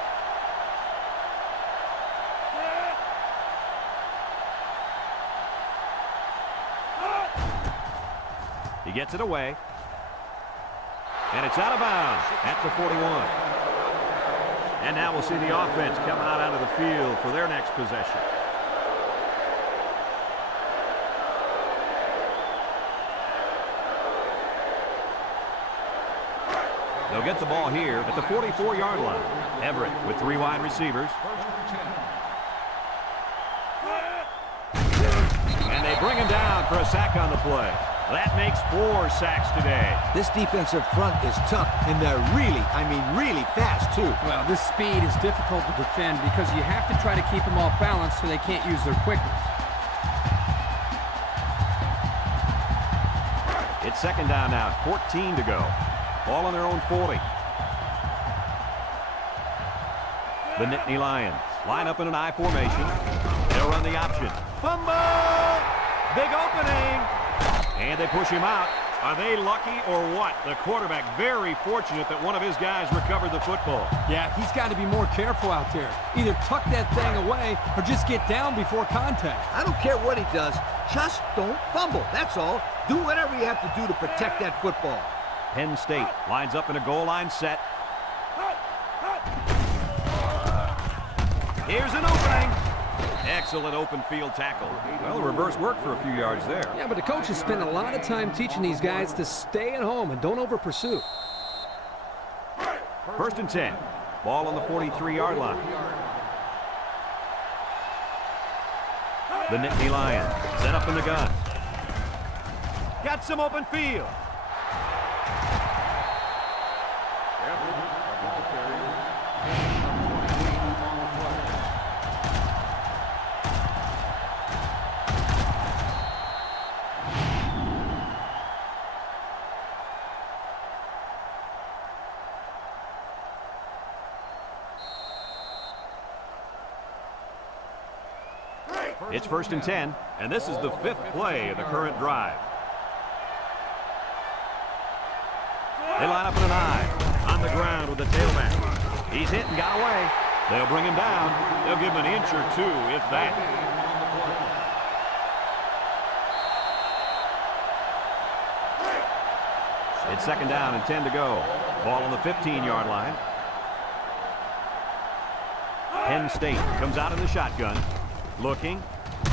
He gets it away. And it's out of bounds at the 41. And now we'll see the offense come out onto the field for their next possession. They'll get the ball here at the 44-yard line. Everett with 3 wide receivers. And they bring him down for a sack on the play. That makes 4 sacks today. This defensive front is tough, and they're really, I mean really fast, too. Well, this speed is difficult to defend because you have to try to keep them off balance so they can't use their quickness. It's second down now, 14 to go. Ball on their own 40. The Nittany Lions line up in an I formation. They'll run the option. Fumble! Big opening! And they push him out. Are they lucky or what? The quarterback very fortunate that one of his guys recovered the football. Yeah, he's got to be more careful out there. Either tuck that thing away or just get down before contact. I don't care what he does. Just don't fumble. That's all. Do whatever you have to do to protect that football. Penn State lines up in a goal line set. Here's an opening. Excellent open field tackle. Well, the reverse worked for a few yards there. Yeah, but the coaches spend a lot of time teaching these guys to stay at home and don't over-pursue. First and 10. Ball on the 43-yard line. The Nittany Lions set up in the gun. Got some open field. It's first and 10, and this is the 5th play of the current drive. They line up in an I on the ground with the tailback. He's hit and got away. They'll bring him down. They'll give him an inch or 2, if that. It's second down and 10 to go. Ball on the 15-yard line. Penn State comes out in the shotgun. Looking.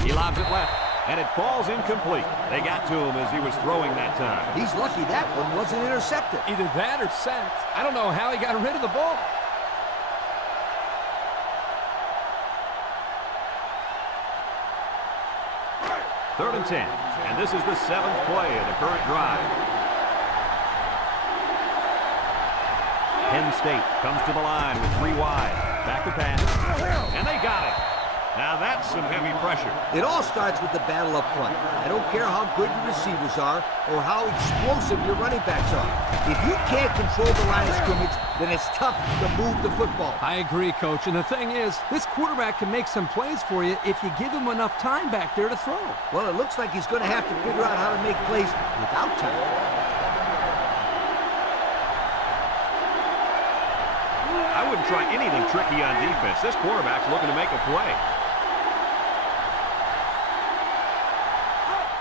He lobs it left, and it falls incomplete. They got to him as he was throwing that time. He's lucky that one wasn't intercepted. Either that or sacked. I don't know how he got rid of the ball. Third and 10, and this is the 7th play of the current drive. Penn State comes to the line with 3 wide. Back to pass, and they got it. Now that's some heavy pressure. It all starts with the battle up front. I don't care how good your receivers are or how explosive your running backs are. If you can't control the line of scrimmage, then it's tough to move the football. I agree, Coach. And the thing is, this quarterback can make some plays for you if you give him enough time back there to throw. Well, it looks like he's going to have to figure out how to make plays without time. I wouldn't try anything tricky on defense. This quarterback's looking to make a play.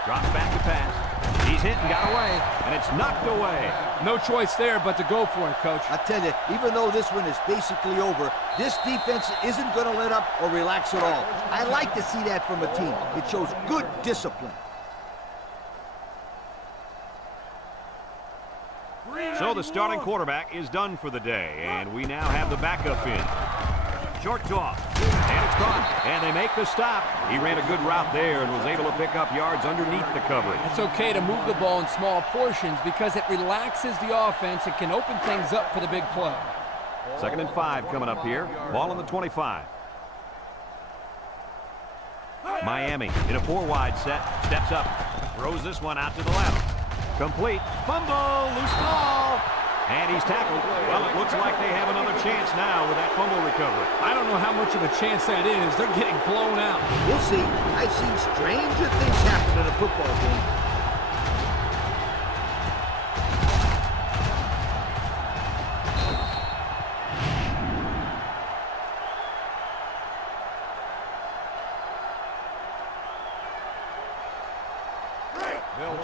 Drops back to pass. He's hit and got away, and it's knocked away. No choice there but to go for it, Coach. I tell you, even though this one is basically over, this defense isn't going to let up or relax at all. I like to see that from a team. It shows good discipline. So the starting quarterback is done for the day, and we now have the backup in. Short toss, and it's caught, and they make the stop. He ran a good route there and was able to pick up yards underneath the coverage. It's okay to move the ball in small portions because it relaxes the offense and can open things up for the big play. Second and 5 coming up here. Ball on the 25. Miami in a 4-wide set, steps up, throws this one out to the left. Complete, fumble, loose ball, and he's tackled. Well, it looks like they have another chance now with that fumble recovery. I don't know how much of a chance that is. They're getting blown out. We'll see. I've seen stranger things happen in a football game.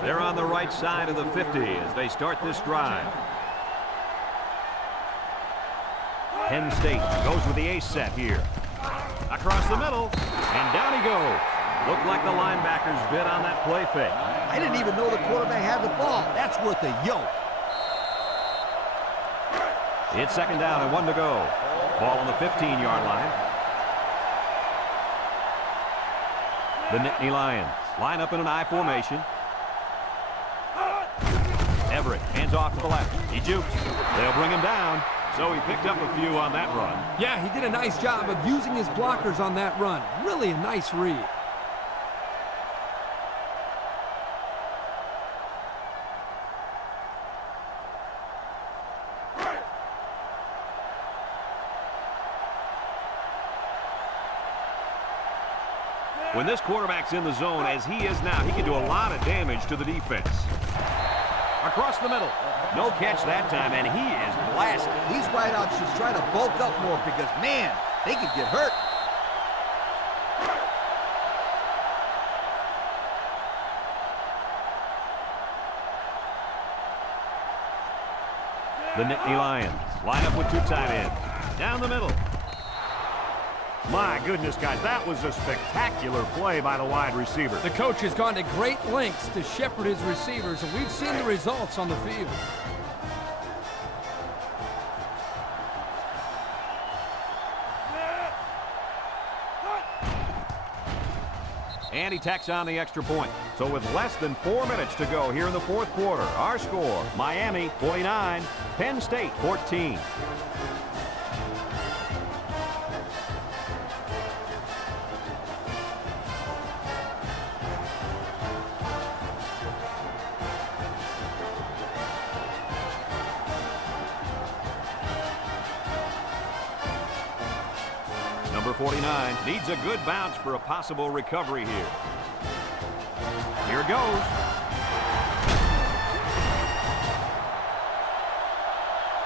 They're on the right side of the 50 as they start this drive. Penn State goes with the ace set here. Across the middle, and down he goes. Looked like the linebackers bid on that play fake. I didn't even know the quarterback had the ball. That's worth a yoke. It's second down and 1 to go. Ball on the 15-yard line. The Nittany Lions line up in an I formation. Everett hands off to the left. He jukes. They'll bring him down. So he picked up a few on that run. Yeah, he did a nice job of using his blockers on that run. Really a nice read. When this quarterback's in the zone, as he is now, he can do a lot of damage to the defense. Across the middle. No catch that time, and he is blasted. These wideouts should try to bulk up more because, man, they could get hurt. The Nittany Lions line up with 2 tight ends. Down the middle. My goodness, guys, that was a spectacular play by the wide receiver. The coach has gone to great lengths to shepherd his receivers, and we've seen the results on the field. And he tacks on the extra point. So with less than 4 minutes to go here in the fourth quarter, our score, Miami 49, Penn State 14. Number 49 needs a good bounce for a possible recovery here. Here it goes.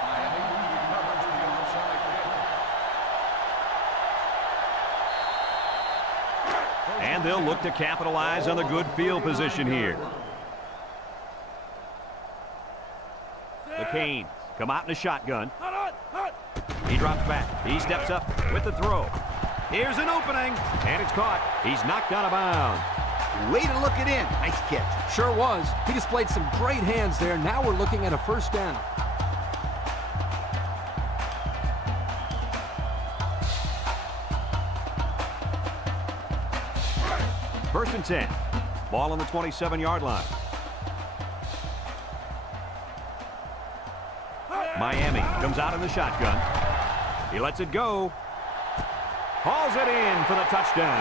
Miami recovers the onside kick. And they'll look to capitalize on the good field position here. The Canes come out in a shotgun. He drops back. He steps up with the throw. Here's an opening, and it's caught. He's knocked out of bounds. Way to look it in. Nice catch. Sure was. He displayed some great hands there. Now we're looking at a first down. First and 10. Ball on the 27-yard line. Miami comes out in the shotgun. He lets it go. Hauls it in for the touchdown.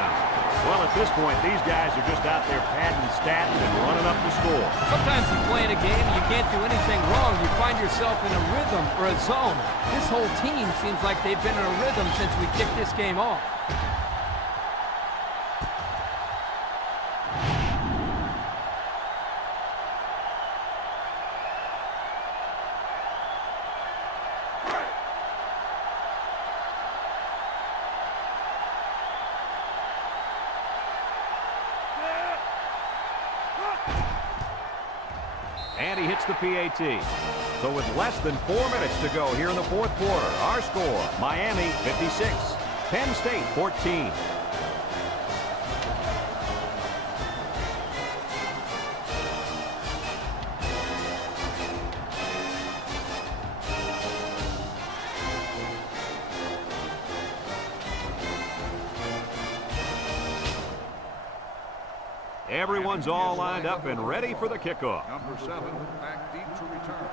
Well, at this point, these guys are just out there padding stats and running up the score. Sometimes you play in a game and you can't do anything wrong. You find yourself in a rhythm or a zone. This whole team seems like they've been in a rhythm since we kicked this game off. And he hits the PAT. So with less than 4 minutes to go here in the fourth quarter, our score, Miami 56, Penn State 14. Everyone's all lined up and ready for the kickoff. Number 7 back deep to return.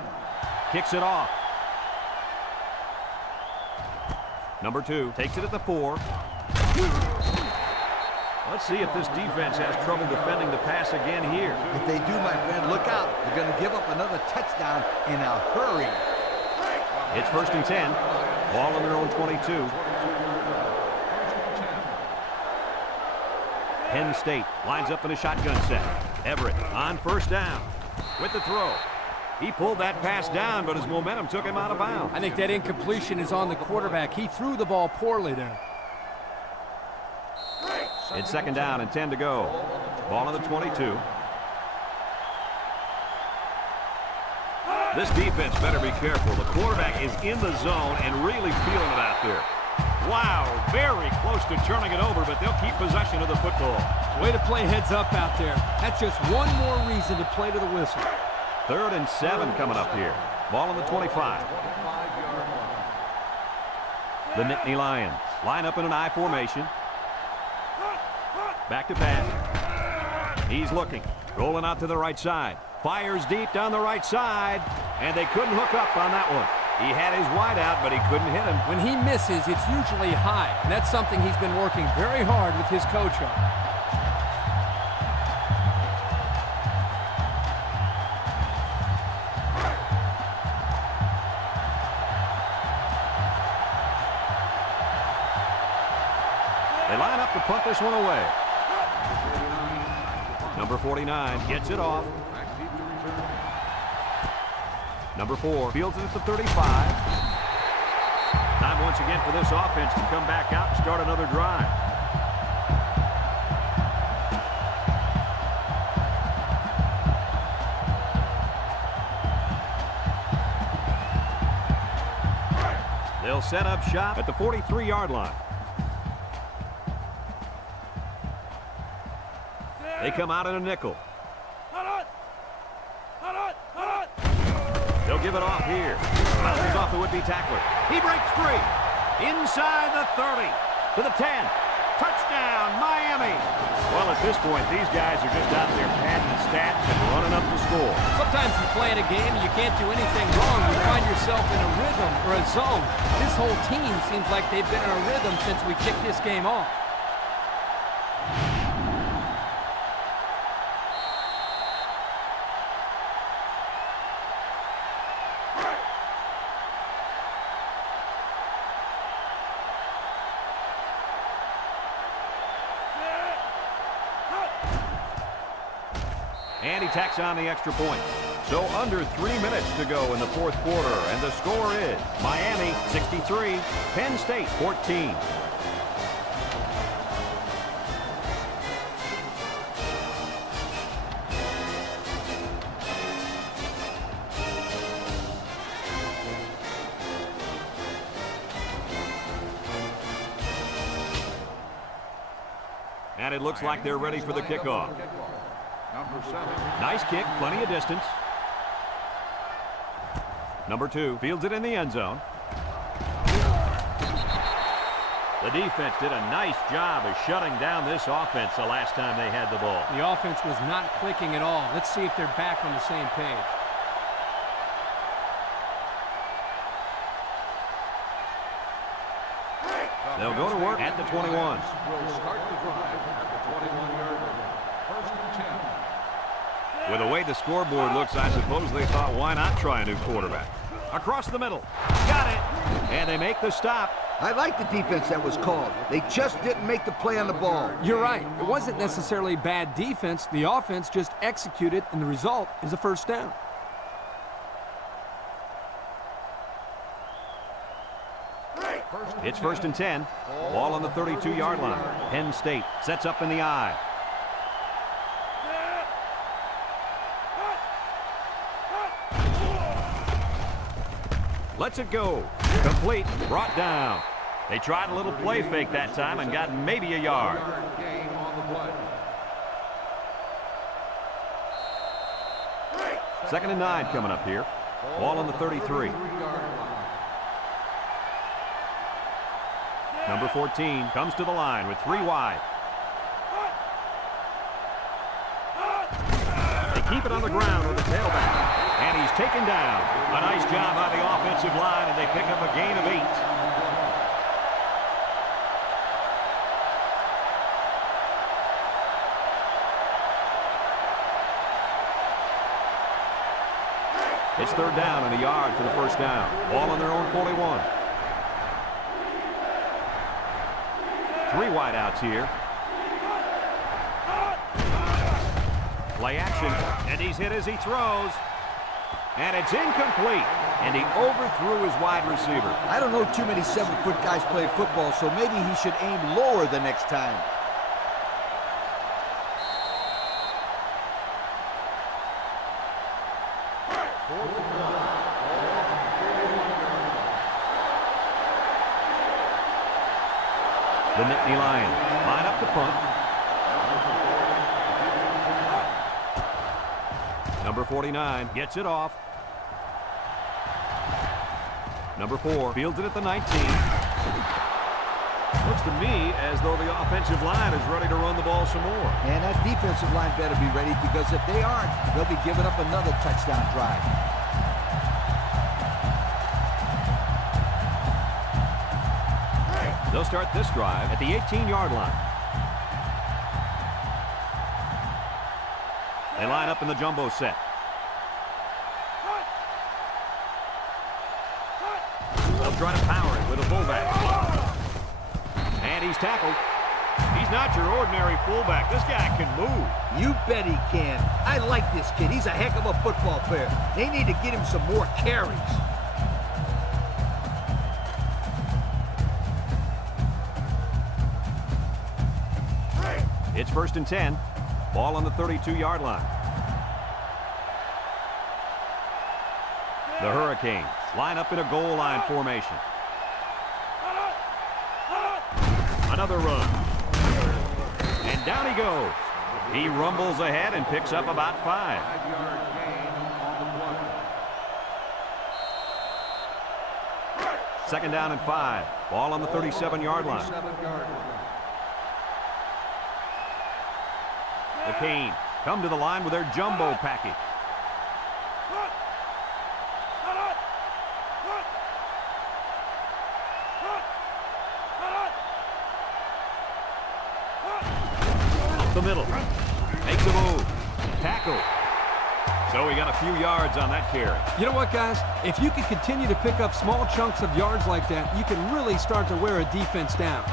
Kicks it off. Number 2 takes it at the 4. Let's see if this defense has trouble defending the pass again here. If they do, my friend, look out. They're going to give up another touchdown in a hurry. It's first and 10. Ball on their own 22. Penn State lines up in a shotgun set. Everett on first down with the throw. He pulled that pass down, but his momentum took him out of bounds. I think that incompletion is on the quarterback. He threw the ball poorly there. It's second down and 10 to go. Ball on the 22. This defense better be careful. The quarterback is in the zone and really feeling it out there. Wow, very close to turning it over, but they'll keep possession of the football. Way to play heads up out there. That's just one more reason to play to the whistle. 3rd and 7 coming up here. Ball on the 25. The Nittany Lions line up in an I formation. Back to pass. He's looking. Rolling out to the right side. Fires deep down the right side. And they couldn't hook up on that one. He had his wide out, but he couldn't hit him. When he misses, it's usually high. And that's something he's been working very hard with his coach on. They line up to punt this one away. Number 49 gets it off. Number 4 fields it at the 35. Time once again for this offense to come back out and start another drive. They'll set up shop at the 43-yard line. They come out in a nickel. They'll give it off here. Bounces off the would-be tackler. He breaks free. Inside the 30. To the 10. Touchdown, Miami. Well, at this point, these guys are just out there padding stats and running up the score. Sometimes you play in a game and you can't do anything wrong. You find yourself in a rhythm or a zone. This whole team seems like they've been in a rhythm since we kicked this game off. And he tacks on the extra point. So under 3 minutes to go in the 4th quarter, and the score is Miami 63, Penn State 14. And it looks like they're ready for the kickoff. Number 7. Nice kick, plenty of distance. Number 2 fields it in the end zone. The defense did a nice job of shutting down this offense the last time they had the ball. The offense was not clicking at all. Let's see if they're back on the same page. They'll go to work at the 21. Will start the drive at the 21-yard line. 1st and 10. With the way the scoreboard looks, I suppose they thought, why not try a new quarterback? Across the middle. Got it. And they make the stop. I like the defense that was called. They just didn't make the play on the ball. You're right. It wasn't necessarily bad defense. The offense just executed, and the result is a first down. It's 1st and 10. Ball on the 32-yard line. Penn State sets up in the I. Lets it go. Complete. Brought down. They tried a little play fake that time and got maybe a yard. Gain on the play. 2nd and 9 coming up here. Ball on the 33. Number 14 comes to the line with 3 wide. They keep it on the ground with the tailback. And he's taken down. A nice job by the offensive line, and they pick up a gain of 8. It's 3rd down and a yard for the first down. Ball on their own 41. 3 wideouts here. Play action, and he's hit as he throws. And it's incomplete, and he overthrew his wide receiver. I don't know too many 7-foot guys play football, so maybe he should aim lower the next time. The Nittany Lions line up to punt. Number 49 gets it off. Number 4 fields it at the 19. Looks to me as though the offensive line is ready to run the ball some more. And that defensive line better be ready, because if they aren't, they'll be giving up another touchdown drive. They'll start this drive at the 18-yard line. They line up in the jumbo set. They'll try to power it with a fullback. And he's tackled. He's not your ordinary fullback. This guy can move. You bet he can. I like this kid. He's a heck of a football player. They need to get him some more carries. It's 1st and 10. Ball on the 32-yard line. The Hurricanes line up in a goal line formation. Another run. And down he goes. He rumbles ahead and picks up about 5. 5-yard gain on the play. Second down and 5. Ball on the 37-yard line. The Canes come to the line with their jumbo package. Up the middle. Makes a move. Tackle. So he got a few yards on that carry. You know what, guys? If you can continue to pick up small chunks of yards like that, you can really start to wear a defense down.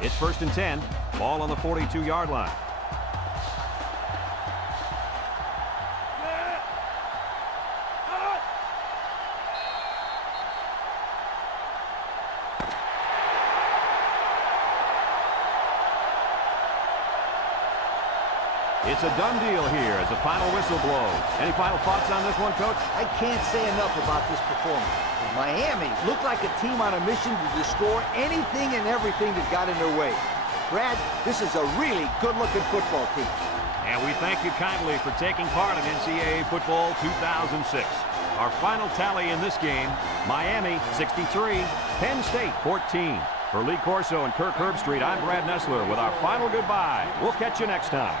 It's 1st and 10. Ball on the 42-yard line. It's a done deal here as the final whistle blows. Any final thoughts on this one, Coach? I can't say enough about this performance. Miami looked like a team on a mission to destroy anything and everything that got in their way. Brad, this is a really good-looking football team. And we thank you kindly for taking part in NCAA Football 2006. Our final tally in this game, Miami 63, Penn State 14. For Lee Corso and Kirk Herbstreit, I'm Brad Nessler with our final goodbye. We'll catch you next time.